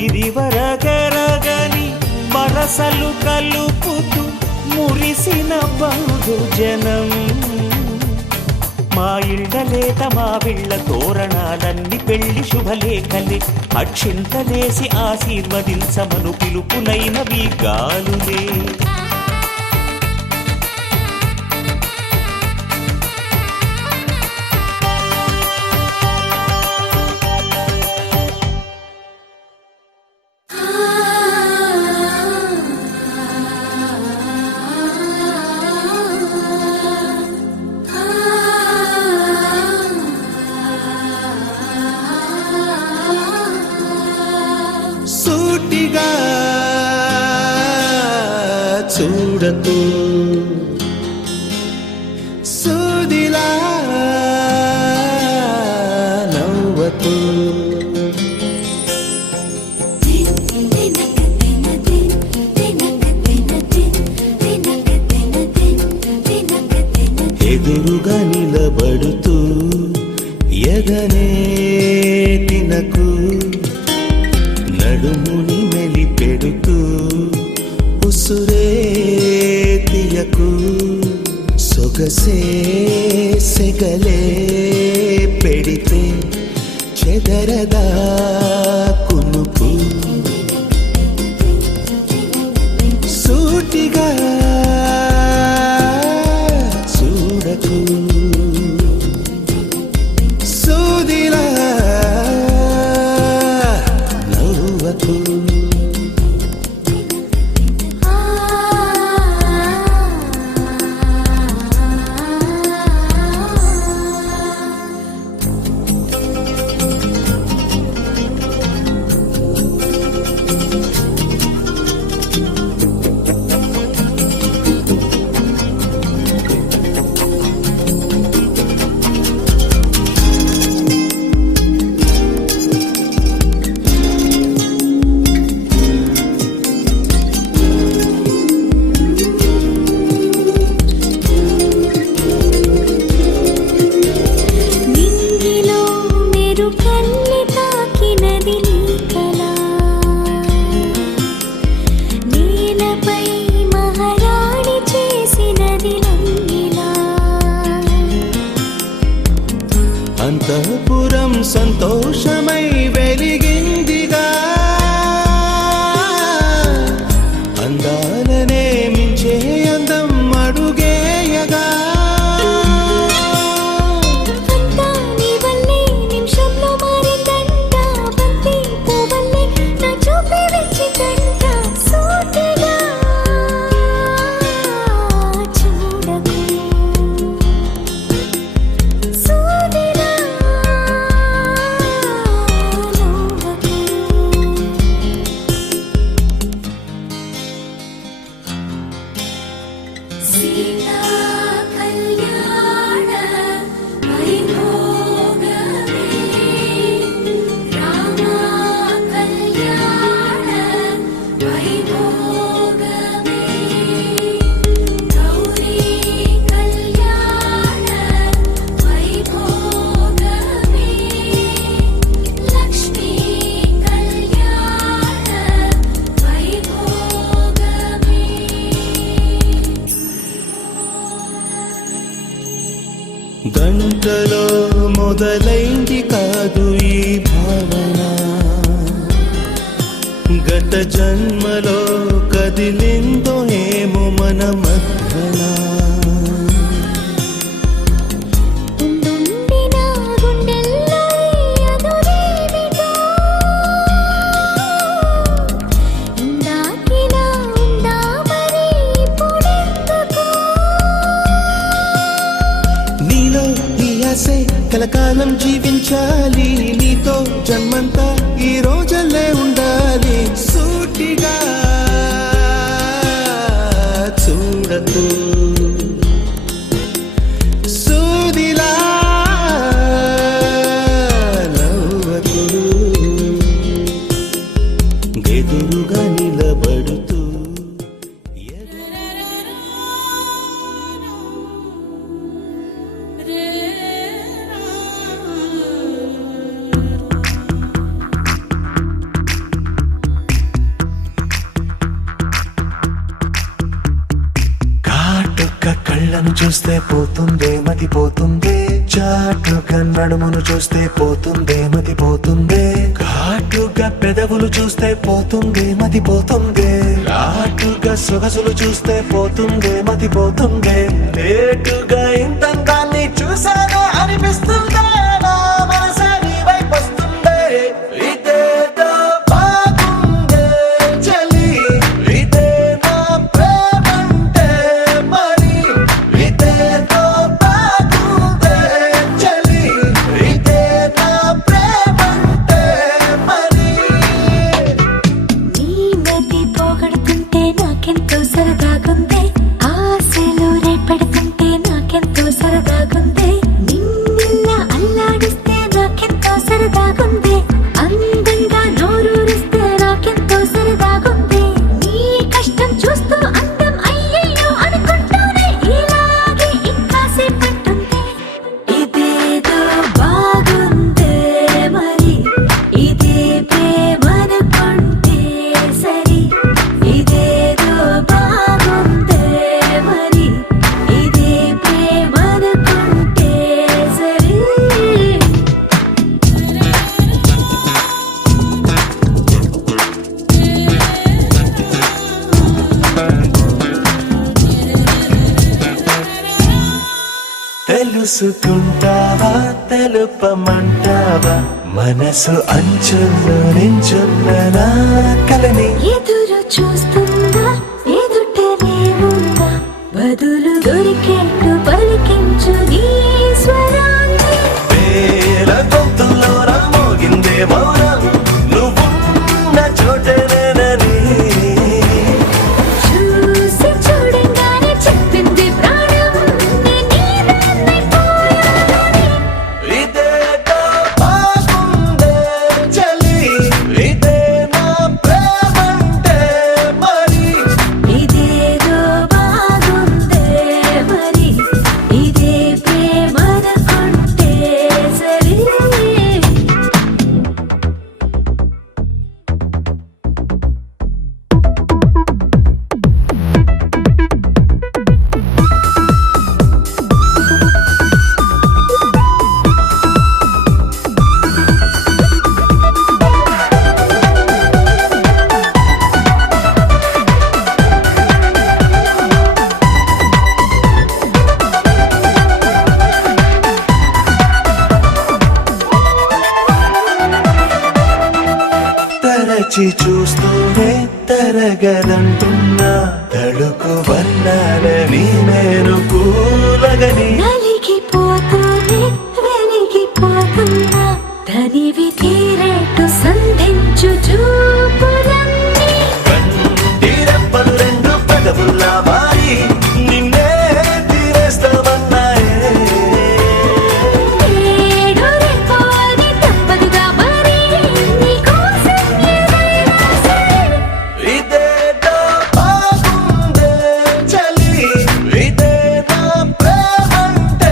ఇది వరగరగని వరసలు కలుపుతూ మురిసిన బంధుజనం మా ఇళ్ళలేత మా విళ్ళ తోరణాలన్నీ పెళ్లి శుభలేఖలే అక్షింతలేసి ఆశీర్వదించమను పిలుపులైనవి గాలులే సూటిగా చూడకు సూదిలా నవ్వకు ఎదురుగా నిలబడుతూ ఎదనే తినకు నడుముని మెలిపెడుతూ ఉసురే తీయకు సొగసే సెగలే పెడితే చెదరదా కునుకు సూటిగా చూడకు సూదిలా నవ్వకు నింగిలో మెరుకల్లి తాకినది నీ కళ నేలపై మహారాణి చేసినది లంగిలా అంతఃపురం సంతోషమై వెలిగిందిగా అందాలనే మించే అందం అడుగేయగా అంతా నీ వల్లే నిమిషంలో మారిందంట బంతి పువ్వల్లే నా చూపే వెచ్చిదంట సూటిగా చూడకు సూదిలా నవ్వకు సీతా కళ్యాణ వైభోగమే రామ కళ్యాణ వైభోగమే గౌరీ కళ్యాణ వైభోగమే లక్ష్మీ కళ్యాణ వైభోగమే జంటలో మొదలైంది కాదు ఈ భావన, గత జన్మలో కదిలిందో ఏమో మన మధ్యన. ఉండుండి నా గుండెల్లో ఈ అదురేమిటో, ఇందాకిలా ఉందా మరి ఇప్పుడెందుకో. నీలో ఈ ఆశే కలకాలం జీవించాలి, నీతో జన్మంతా ఈ రోజులే ఉండాలి. సూటిగా చూడకు, సూదిలా నవ్వకు, ఎదురుగా నిలబడుతూ కాటుక కళ్ళను చూస్తే పోతుందే మతి పోతుందే, చాటుగా నడుమును చూస్తే పోతుందే మతి పోతుందే, ఘాటుగా పెదవులు చూస్తే పోతుందే మతి పోతుందే, రాటుగా సొగసులు చూస్తే పోతుందే మతి పోతుందే, లేటుగా ఇంతంతాన్ని చూసానే అనిపిస్తుందే, నా మనసే నీ వైపు వస్తుందే. ఇదేదో బాగుందే చలి, ఇదే నా ప్రేమంటే మరి, ఇదేదో బాగుందే చలి, ఇదే నా ప్రేమంటే మరి. నీ మతి పోగొడుతుంటే నాకెంతో సరదాగుంది, ఆశలు రేపెడుతుంటే నాకెంతో సరదాగుంది, నిన్నెల్లా అల్లాడిస్తే నాకెంతో సరదాగుంది, అందంగా నోరూరిస్తే నాకెంతో సరదాగుంది, నీ కష్టం చూస్తూ అందం అయ్యయ్యో అనుకుంటూనే ఇలాగే ఇంకాసేపట్టుంది. ఇదేదో బాగుందే మరి, ఇదే ప్రేమనుకుంటే సరి, ఇదేదో బాగుందే మరి, ఇదే ప్రేమనుకుంటే సరి. తెలుసుకుంటావా తెలుపమంటావా, మనసు అంచుల్లో నించున్న నా కలని. ఎదురు చూస్తుందా ఎదుటనే ఉందా, బదులు దొరికేట్టు పలికించు నీ స్వరాన్ని. వేల గొంతుల్లో మోగిందే మౌనం, నువ్వున్న చోటనేనని. చూసి చూడంగానే చెప్పింది ప్రాణం, నీదైపోయానని. ఇదేదో బాగుందే చలి, ఇదే నా ప్రేమంటే మరి, ఇదేదో బాగుందే మరి, ఇదే ప్రేమనుకుంటే సరి. తరచి చూస్తూనే తరగదంటున్నా, తడుకు వర్ణాలని నేను కూలగని. నలిగిపోతూనే వెలిగిపోతున్నా, తనివి తీరేట్టు సంధించు చూపులన్నీ. కంటి రెప్పలు రెండు పెదవుల్లా మారి నిన్నే తీరేస్తామన్నాయే. ఏడు రేపు అని తప్పదుగా మరి, నీకోసం ఏదైనా సరే. ఇదేదో బాగుందే చలి, ఇదే నా ప్రేమంటే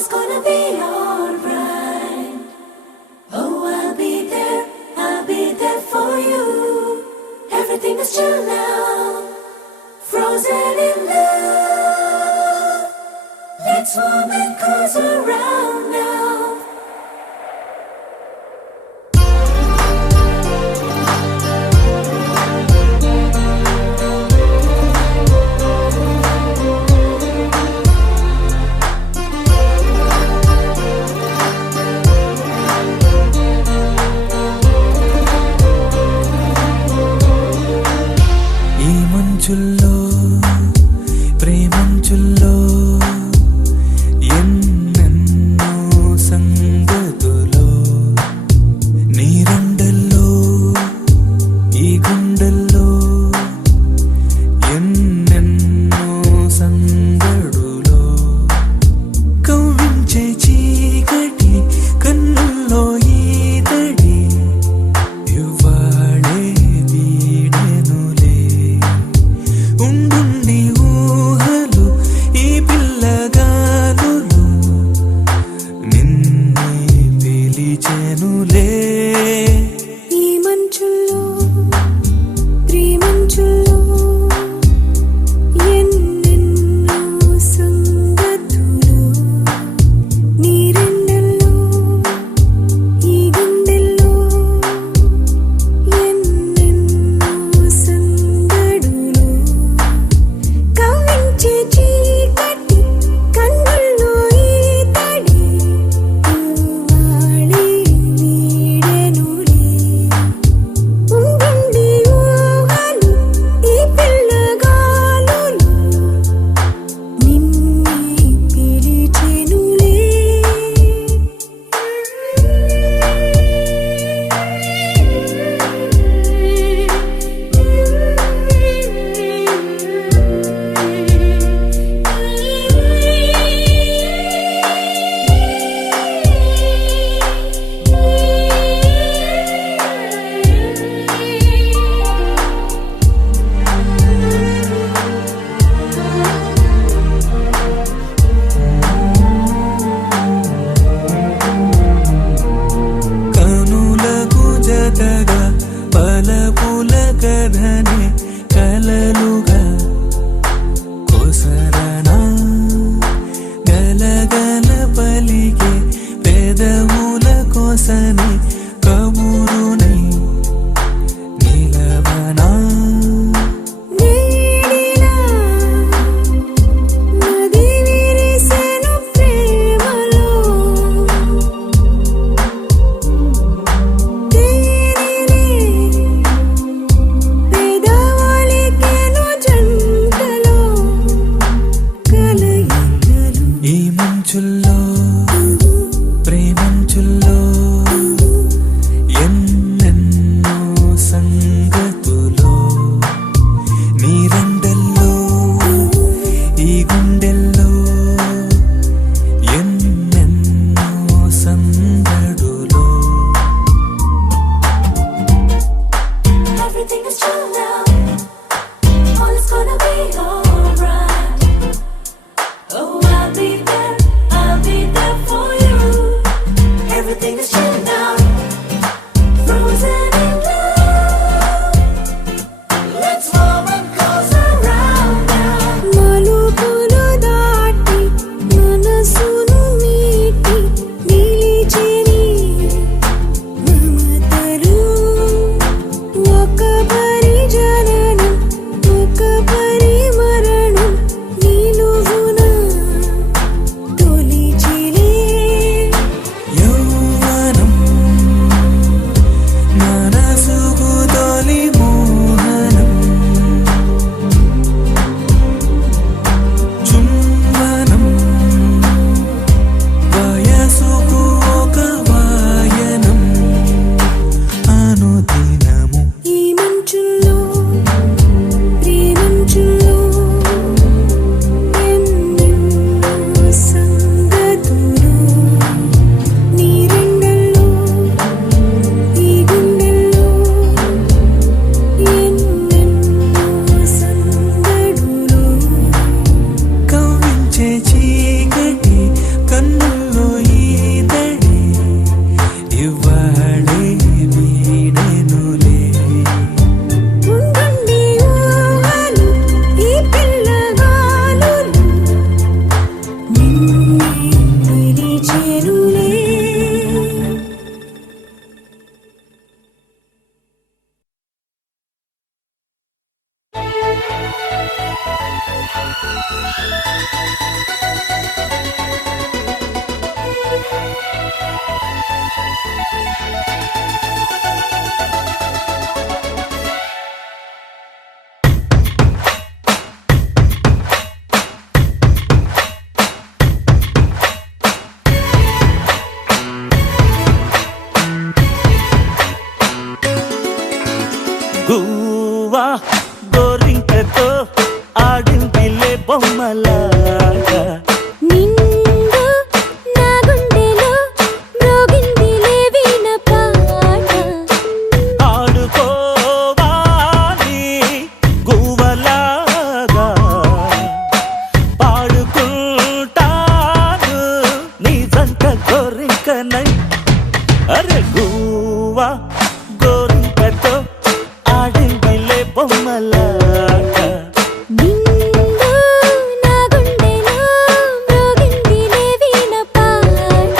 is gonna be alright. Oh, I'll be there for you. Everything is chill now, frozen in love. Let's warm and cozy around now. ఈ మంచుల్లో ప్రేమంచుల్లో ఎన్నెన్నో సంగతులో నీరండల్లో ఈ గుండెల్లో ఎన్నెన్నో సందడులో కవ్వించే చీకటి కన్నుల్లో ఈ తడి ఇవ్వాళే వీడెనులే ఉండుండి ఊహలు ఈ పిల్లగాలులు నిన్నే పిలిచెనులే ఈ మంచుల్లో ప్రేమంచుల్లో ఎన్నెన్నో సంగతులు నీరెండల్లో ఈ గుండెల్లో ఎన్నెన్నో సందడులు కవ్వించే చీకటి కన్నుల్లో ఈ తడి ఇవ్వాళే వీడెనులే ఉండుండి ఊహలు ఈ పిల్లగాలులు నిన్నే పిలిచెనులే. కనులకు జతగా పలపుల కథనే కలలుగా కొసరనా గలగల పలికే పెదవుల కోసనే కబురునై నిలవనా వేడిలా నది విరిసెను ప్రేమలో తేనెలే పెదవులికెను జంటలో కలయికలు ఈ మంచుల్లో ప్రేమంచుల్లో ఎన్నెన్నో సంగతులో నీరండల్లో ఈ గుండెల్లో ఎన్నెన్నో సందడులో Everything is chill now. All is gonna be alright. Oh, I'll be there బొమ్మలాగా నిండు నా గుండెలో మ్రోగిందిలే వీణ పాట ఆడుకోవాలి గువ్వలాగా పాడుకుంటాను నీ జంట గోరింకనై అరే గువ్వా గోరింకతో ఆడిందిలే బొమ్మలాగా నిండు నా గుండెలో మ్రోగిందిలే వీణ పాట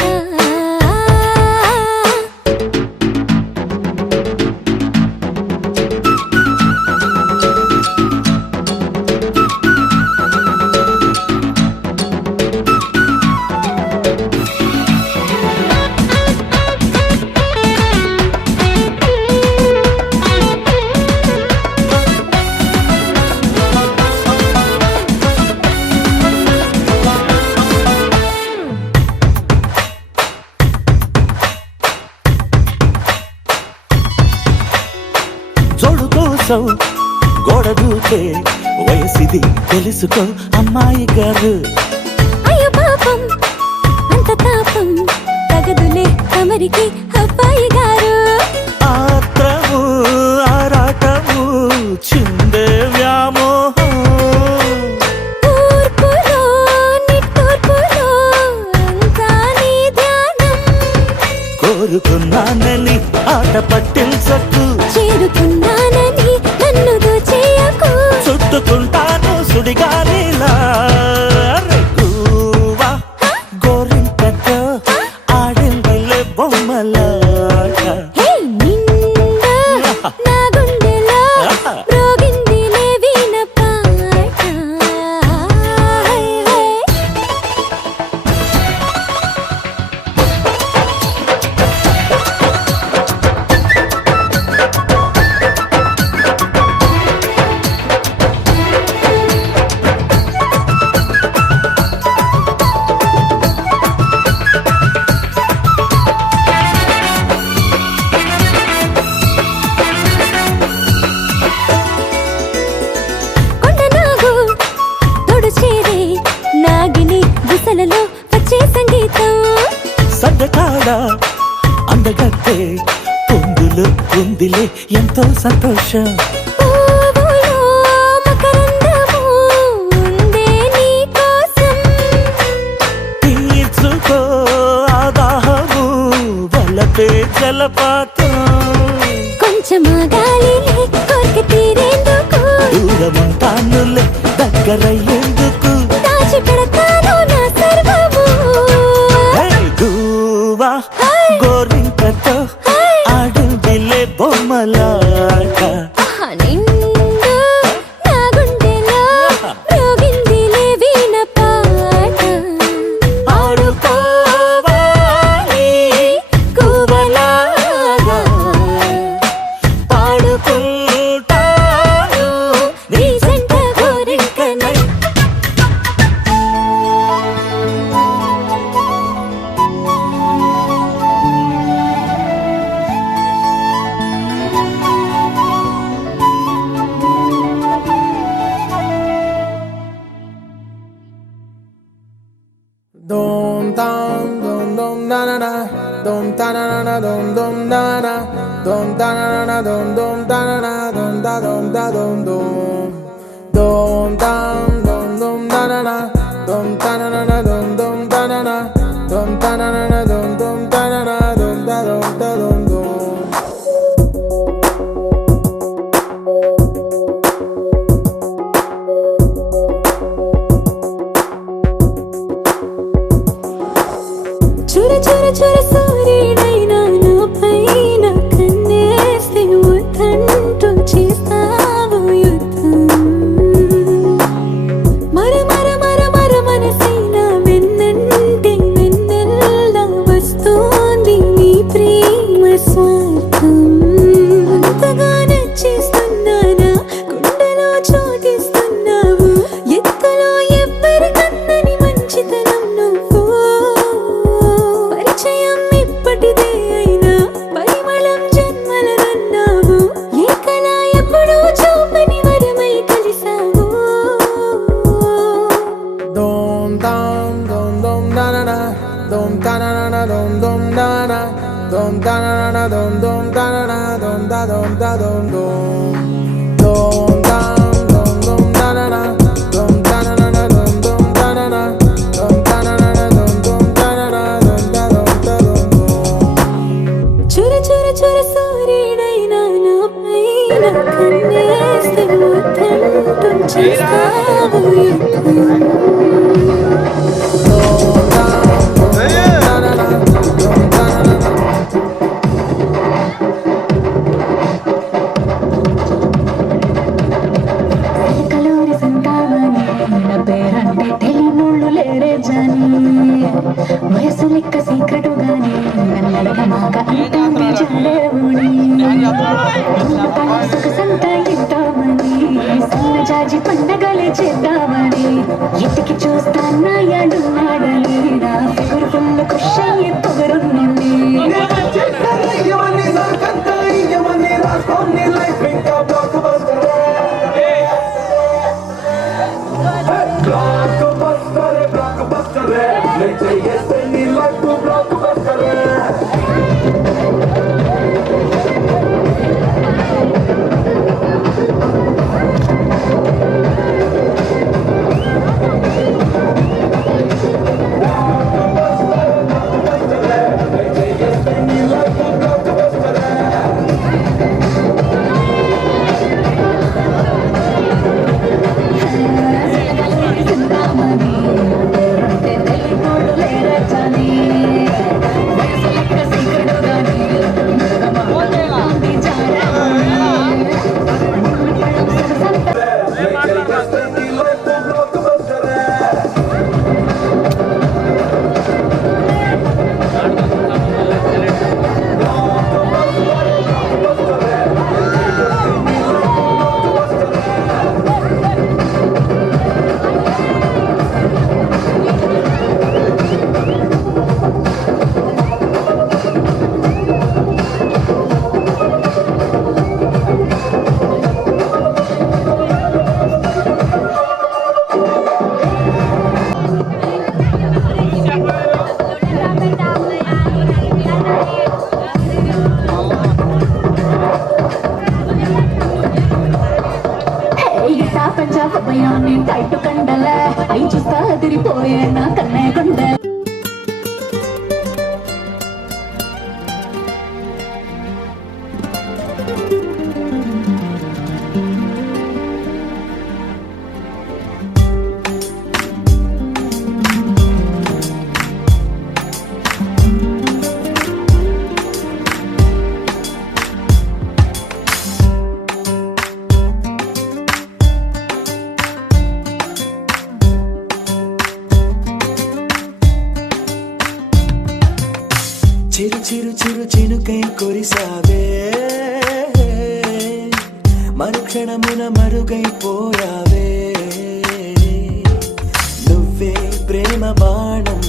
జోడు కోసం గోడ దూకే వయసిది తెలుసుకో అమ్మాయి గారు అయ్యో పాపం అంత తాపం తగదులే తమరికి అబ్బాయి గారు ఆత్రము ఆరాటము చిందే వ్యామోహం తూర్పులో నిట్టూర్పులో అంతా నీ ధ్యానం కోరుకున్నానని ఆట పట్టించకు చేరుకున్నానని నన్ను దోచేయకు చుట్టుకుంటాను సుడిగాలిలా గువ్వా గోరింకతో ఆడిందిలే బొమ్మలాగా హే నిండు నా గుండెలో మ్రోగిందిలే వీణ పాట హే హే కొండనాగు తోడు చేరే నాగిని బుసలలో వచ్చే సంగీతం సడ్డకాడ అందగత్తే పొందులు ఉందిలే ఎంతో సంతోషం పువ్వులో మకరందము ఉందే నీ కోసం తీర్చుకో ఆదాహము వలపే జలపాతం కొంచెం గాలిలే కోరిక తీరేందుకు దూరముంటానులే దగ్గరయ్యేందుకు దాచిపెడతాను నా సర్వము హే గువ్వా గోరింకతో ఆడిందిలే బొమ్మలాగా నిండు నా గుండెలో మ్రోగిందిలే వీణ పాట ఆడుకోవాలి గువ్వలాగా పాడుకుంటాను నీ జంట గోరింకనై Dum dum dum dum na na na, dum ta na na na dum dum na na, dum ta na na na dum dum ta na na dum da dum da dum dum, dum dum dum dum na na na, dum ta na na na dum dum ta na na, dum ta na na na dum dum ta na na dum da dum da dum dum. చూర చూర చూర సూర్యుడైనా నా పైన కన్నేస్తే వద్దంటూ చేస్తావు యుద్ధం మర మర మర మర మనసైనా వెన్నంటే వెన్నెల్లా వస్తోంది నీ ప్రేమ స్వార్థం అంతగా నచ్చేస్తున్నానా గుండెలో చోటిస్తున్నావు ఎత్తులో ఎవ్వరికన్నని మంచితనం నువ్వు పరిచయం ఇప్పటిదే ta na na na dum dum da na dum ta na na na dum dum ta na na dum da dum da dum dum dum da dum dum da na na dum ta na na na dum dum da na na dum ta na na na dum dum da na na dum da dum da dum dum చుర చుర చుర సూర్యుడైనా నా పైన కన్నేస్తే ముద్దంటూ చేస్తావు కలూరి సంతామని నా పేరంటే తెలియనోళ్ళు లేరే జాని వయసు లెక్క సీక్రెటుగాని నన్నడగ మాక అంటాంది చాలేవుని సుఖ సంత ఇంటామని సన్న జాజి పండగలే చేద్దామని ఎతికి చూస్తాన్నా యాడున్నాడని నా ఫిగురు ఫుల్ ఖుష్ అయ్యే పొగరున్నోని పంజాబ్ భయాన్ని టైట్ కండలే అయి చూస్తా తిరిపోయే నా కన్నే కొండే చిరు చిరు చిరు చినుకై కొరిసావే మరుక్షణమున మరుగైపోయావే నువ్వే ప్రేమ బాణం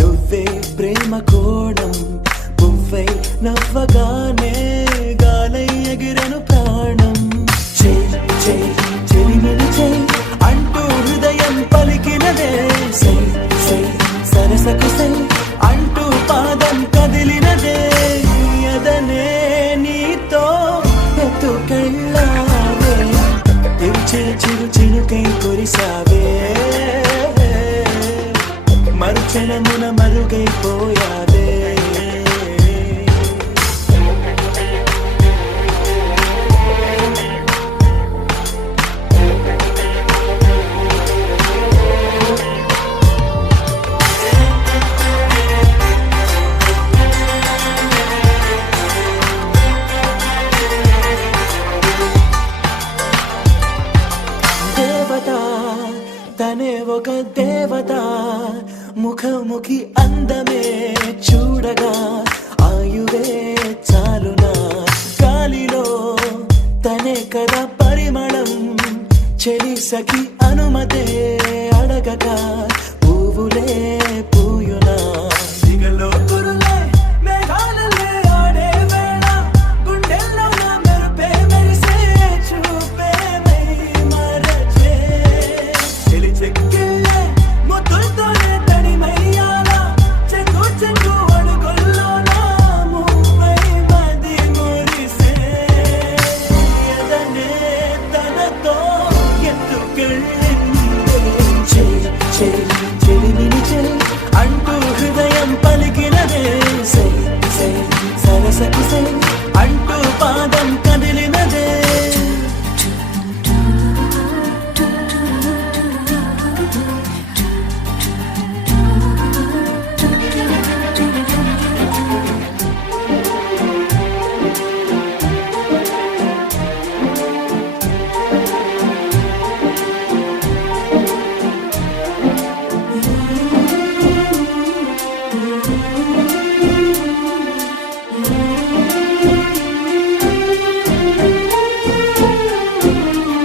నువ్వే ప్రేమ కోణం పువ్వై నవ్వగానే గాలై ఎగిరను ప్రాణం చెయ్ చెయ్ చెలిమిని చెయ్ అంటూ హృదయం పలికినదే సై సై సరసకు సై అంటూ పాదం కదిలినదే అదనే నీతో ఎత్తుకెళ్ళావే చిరు చిరు చినుకై కురిసావే మరుక్షణమున మరుగైపోయావే తనే ఒక దేవత ముఖముఖి అందమే చూడగా ఆయువే చాలునా గాలిలో తనే కదా పరిమళం చెలి సఖి అనుమతే అడగగా పువ్వులే పూయునా దిగలో కురులే మేఘాలలే ఆడే వేళ గుండెల్లో నా మెరుపే మెరిసే చూపే మై మరచే చెలి చెక్కిళ్ళే ముద్దులతోనే తడిమయ్యాలా చెంగు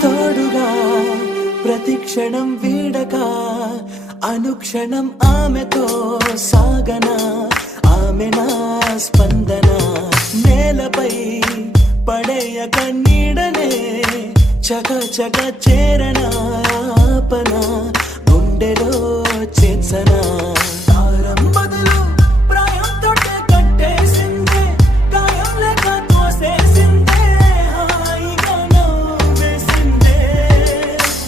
తోడుగా ప్రతి క్షణం వీడక అనుక్షణం ఆమెతో సాగన ఆమె నా స్పందన నేలపై పడేయక నీడనే చక చక చేరన ఆపన గుండెలో చేర్చన తారం బదులు ప్రాయం తోటే కట్టేసిందే గాయం లేక తోసేసిందే హాయిగా నవ్వేసిందే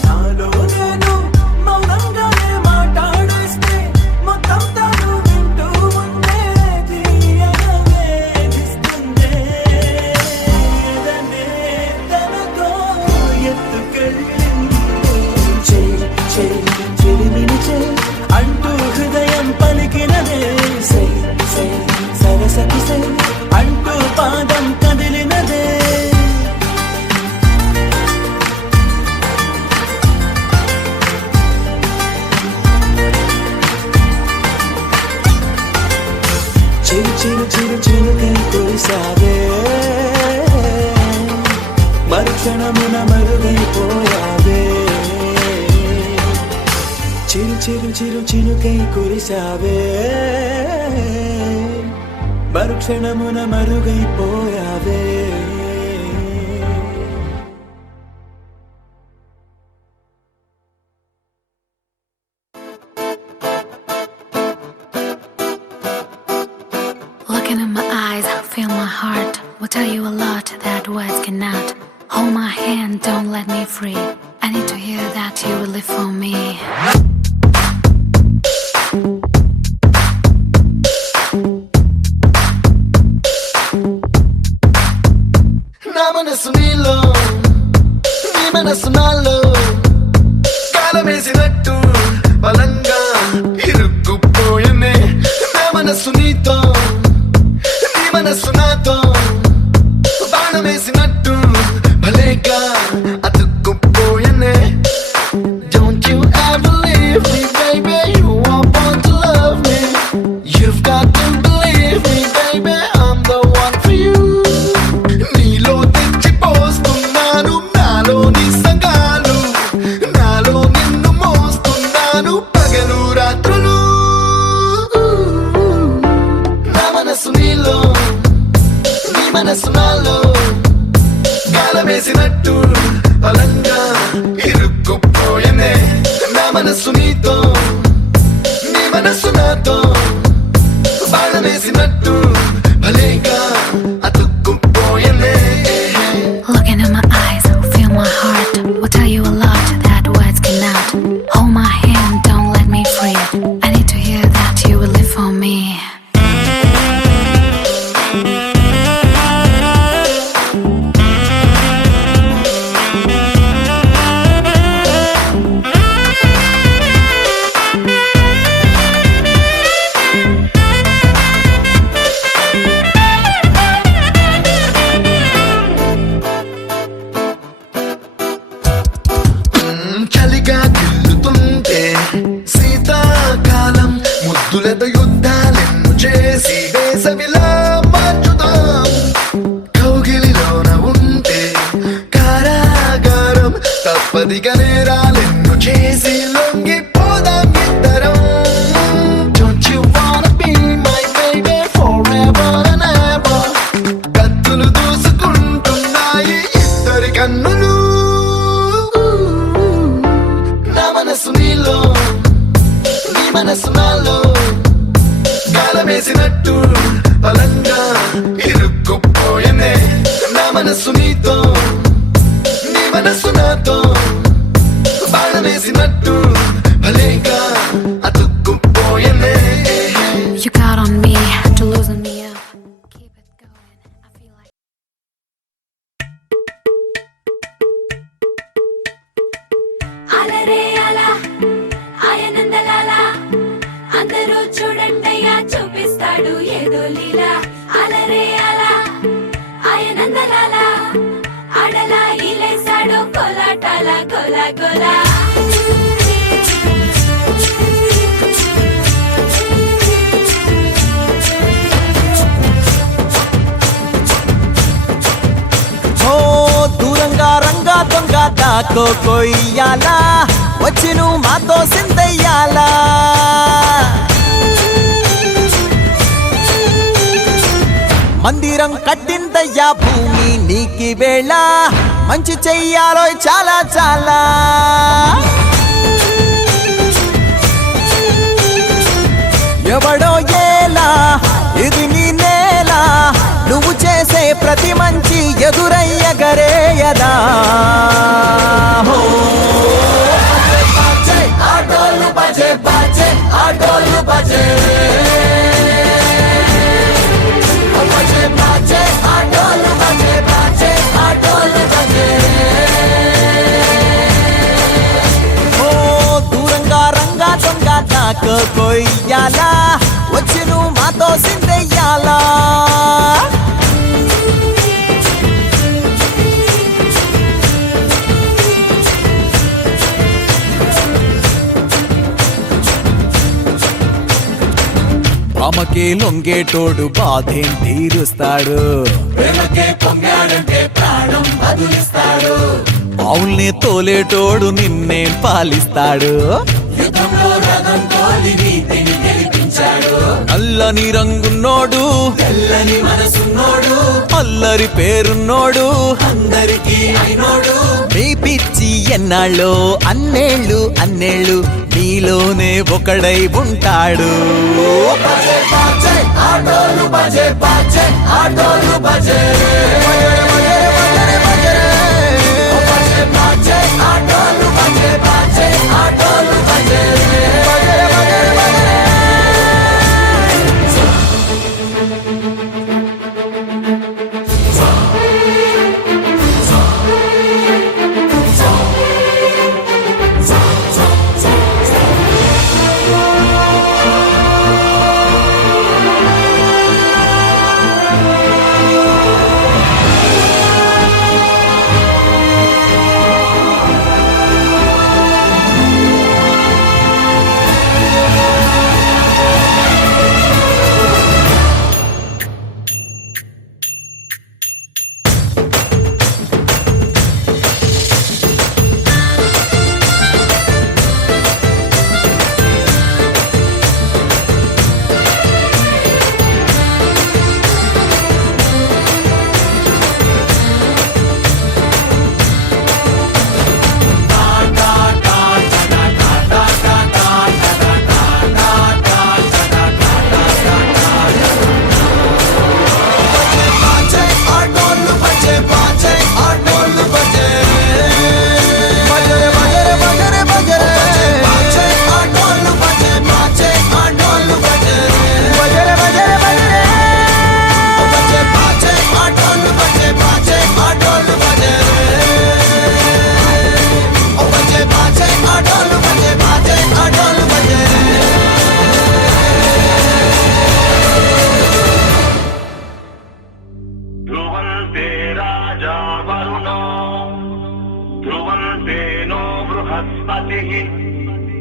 నాలో నేను మౌనంగానే మాట్లాడేస్తే మొత్తం తాను వింటూ ఉండే తీయగా వేధిస్తుందే ఎదనే తనతో ఎత్తుకెళ్ళింది చెలిమిని అంటూ హృదయం పలికినదే సై సై సరసతి సై అంటూ పాదం కదిలినదే చిరు చిరు చిరు చిరుకై కురిసావే మరుక్షణమున మరుగైపోయావే చిరు చిరు చిరు చిరుకై కురిసావే మరుక్షణమున మరుగైపోయావే Looking in my eyes, feel my heart. Will tell you a lot that words cannot. Hold my hand, don't let me free. I need to hear that you will live for me. నా మనసు నీలో నీ మనసు నాలో కాలమేసినట్టు బలంగా ఇరుక్కుపోయనే నా మనసు నీతో నీ మనసు నాతో బాణమేసినట్టు భలేగా అతుక్కుపోయనే Don't you ever leave me, baby. You are born to love me. You've got to believe me, baby. I'm the one for you. నీలో తెచ్చిపోస్తున్నాను నాలోని సంగాలు నాలో నిన్ను మోస్తున్నాను పగలు రాత్రులు నా మనసు నీలో నీ మనసు నాలో గాలమేసినట్టు బలంగా ఇరుక్కుపోయనే నా మనసు నీతో నీ మనసు నాతో బాణమేసినట్టు భలేగా అతుక్కుపోయనే Looking in my eyes, feel my heart. Will tell you a lot that words cannot. Hold my hand, don't let me free. I need to hear that you will live for me. చలిగా గిల్లుతుంటే శీతాకాలం ముద్దులతో యుద్ధాలెన్ను చేసి వేసవిలా మార్చుదాం కౌగిలిలోన ఉంటే కారాగారం తప్పదిగా నేరాలెన్ను చేసి లొంగిపోదాం ఇద్దరం Don't you wanna be my baby forever and ever కత్తులు దూసుకుంటున్నాయి ఇద్దరి కన్నులు నా మనసు నీలో నీ మనసు నాలో గాలమేసినట్టు బలంగా ఇరుక్కుపోయనే నా మనసు నీతో నీ మనసు నాతో బాణమేసినట్టు భలేగా అతుక్కుపోయనే You got on me to loosen me up. Keep it going. I feel like. అలరే అలా ఆయనందలాల అందరూ చూడండయ్యా చూపిస్తాడు ఏదో లీలా అలరే అలా ఆయనందలాల ఆడలా ఇలేసాడు కోలాటాల గోలా గోలా కొయ్యాలా వచ్చి నువ్వు మాతో సిందయ్యాలా మందిరం కట్టిందయ్యా భూమి నీకి వేళ మంచి చెయ్యాలో చాలా చాలా ఎవడో ఏలా ఇది నీ నేల నువ్వు చేసే ప్రతి మంచి ఎదురయ్యగరేయదా ఆటోలు బజే బజే ఆటోలు బజే దూరంగా రంగా దొంగ నాకు కొయ్యాలా వచ్చి నువ్వు మాతో సిందెయ్యాలా అమ్మకే లొంగేటోడు బాధేం తీరుస్తాడు ఆవుల్ని తోలేటోడు నిన్నే పాలిస్తాడు అల్లని రంగున్నోడు తెల్లని మనసున్నోడు అల్లరి పేరున్నోడు అందరికీ అయినోడు మీ పిచ్చి ఎన్నాళ్ళో అన్నేళ్ళు అన్నేళ్ళు నీలోనే ఒకడై ఉంటాడు ఆటోలు బజే బజే ఆటోలు బజే ఆటోలు బజే బజే ఆటోలు బజే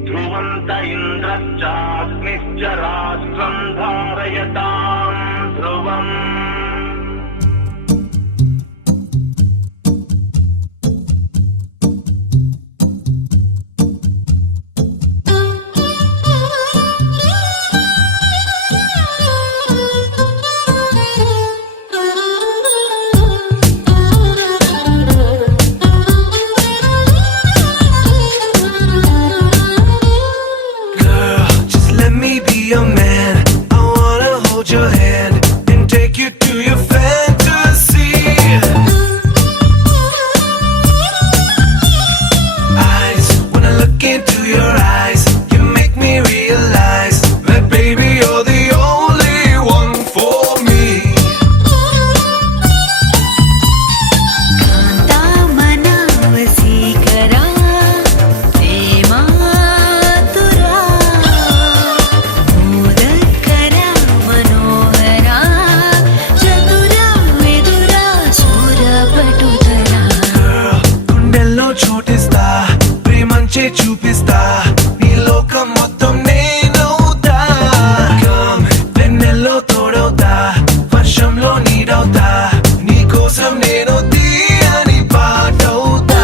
ध्रुवन्त इन्द्रश्चाग्निश्च राष्ट्रं धारयतां ध्रुवम् చూపిస్తా నీ లోకం మొత్తం నేనవుతా వెన్నెల్లో తోడవుతా వర్షంలో నీడవుతా నీ కోసం నేను తీయని పాటవుతా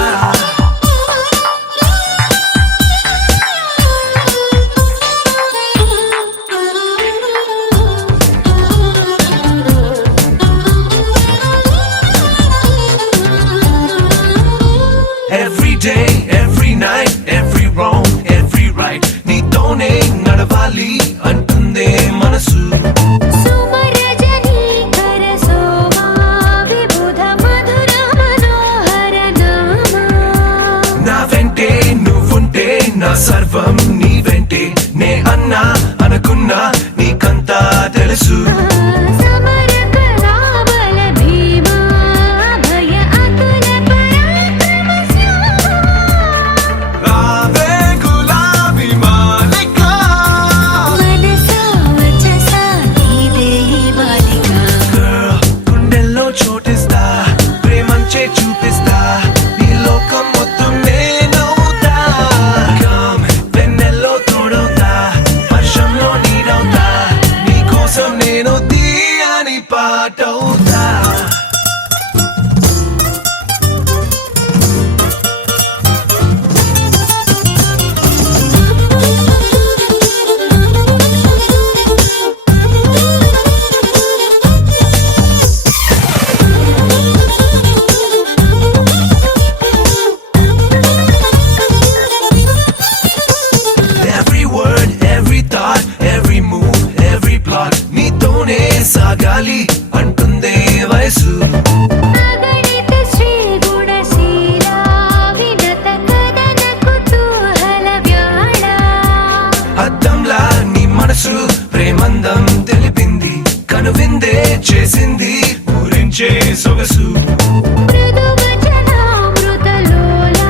పాటవుతా Every word, every thought, every move, every plot నీతోనే సాగాలి అంటుందే వయసు అగణిత శ్రీ గుణశీల వినత కథన కుతూహల వ్యాళ అద్దంలా నీ మనసు ప్రేమందం తెలిపింది కనువిందే చేసింది ఊరించే సొగసు మృదు వచనామృత లోలా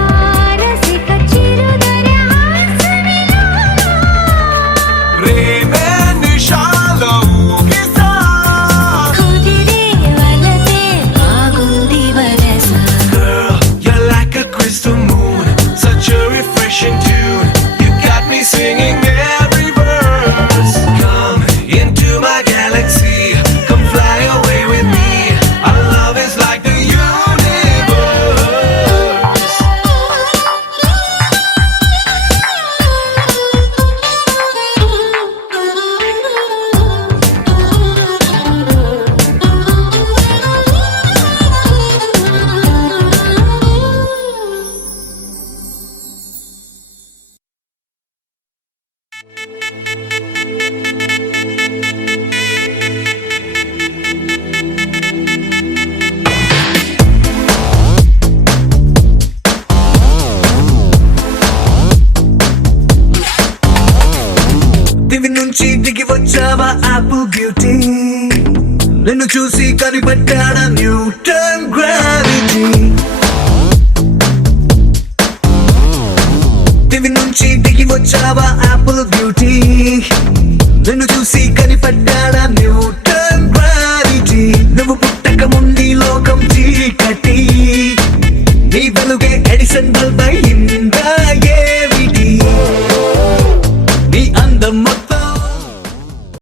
రసిక చిరుదర హాసవిలోలా ప్రేమే నిషాలో ఊగిసా కుదిరే వలతే బాగుంది వరస Girl, you're like a crystal moon, such a refreshing tune. You got me singing every verse. Come into my galaxy, come fly away with me. Our love is like the universe. దివి నుంచి దిగి వచ్చావా ఆపిల్ బ్యూటీ నిన్ను చూసి కనిపెట్టాడా న్యూటన్ గ్రావిటీ దివి నుంచి దిగి వచ్చావా ఆపిల్ బ్యూటీ నిన్ను చూసి కనిపెట్టాడా న్యూటన్ గ్రావిటీ నువ్వు పుట్టక ముందు లోకం చీకటి నీ వెలుగే ఎడిసన్ బల్బ్ అయిందా ఏమిటి నీ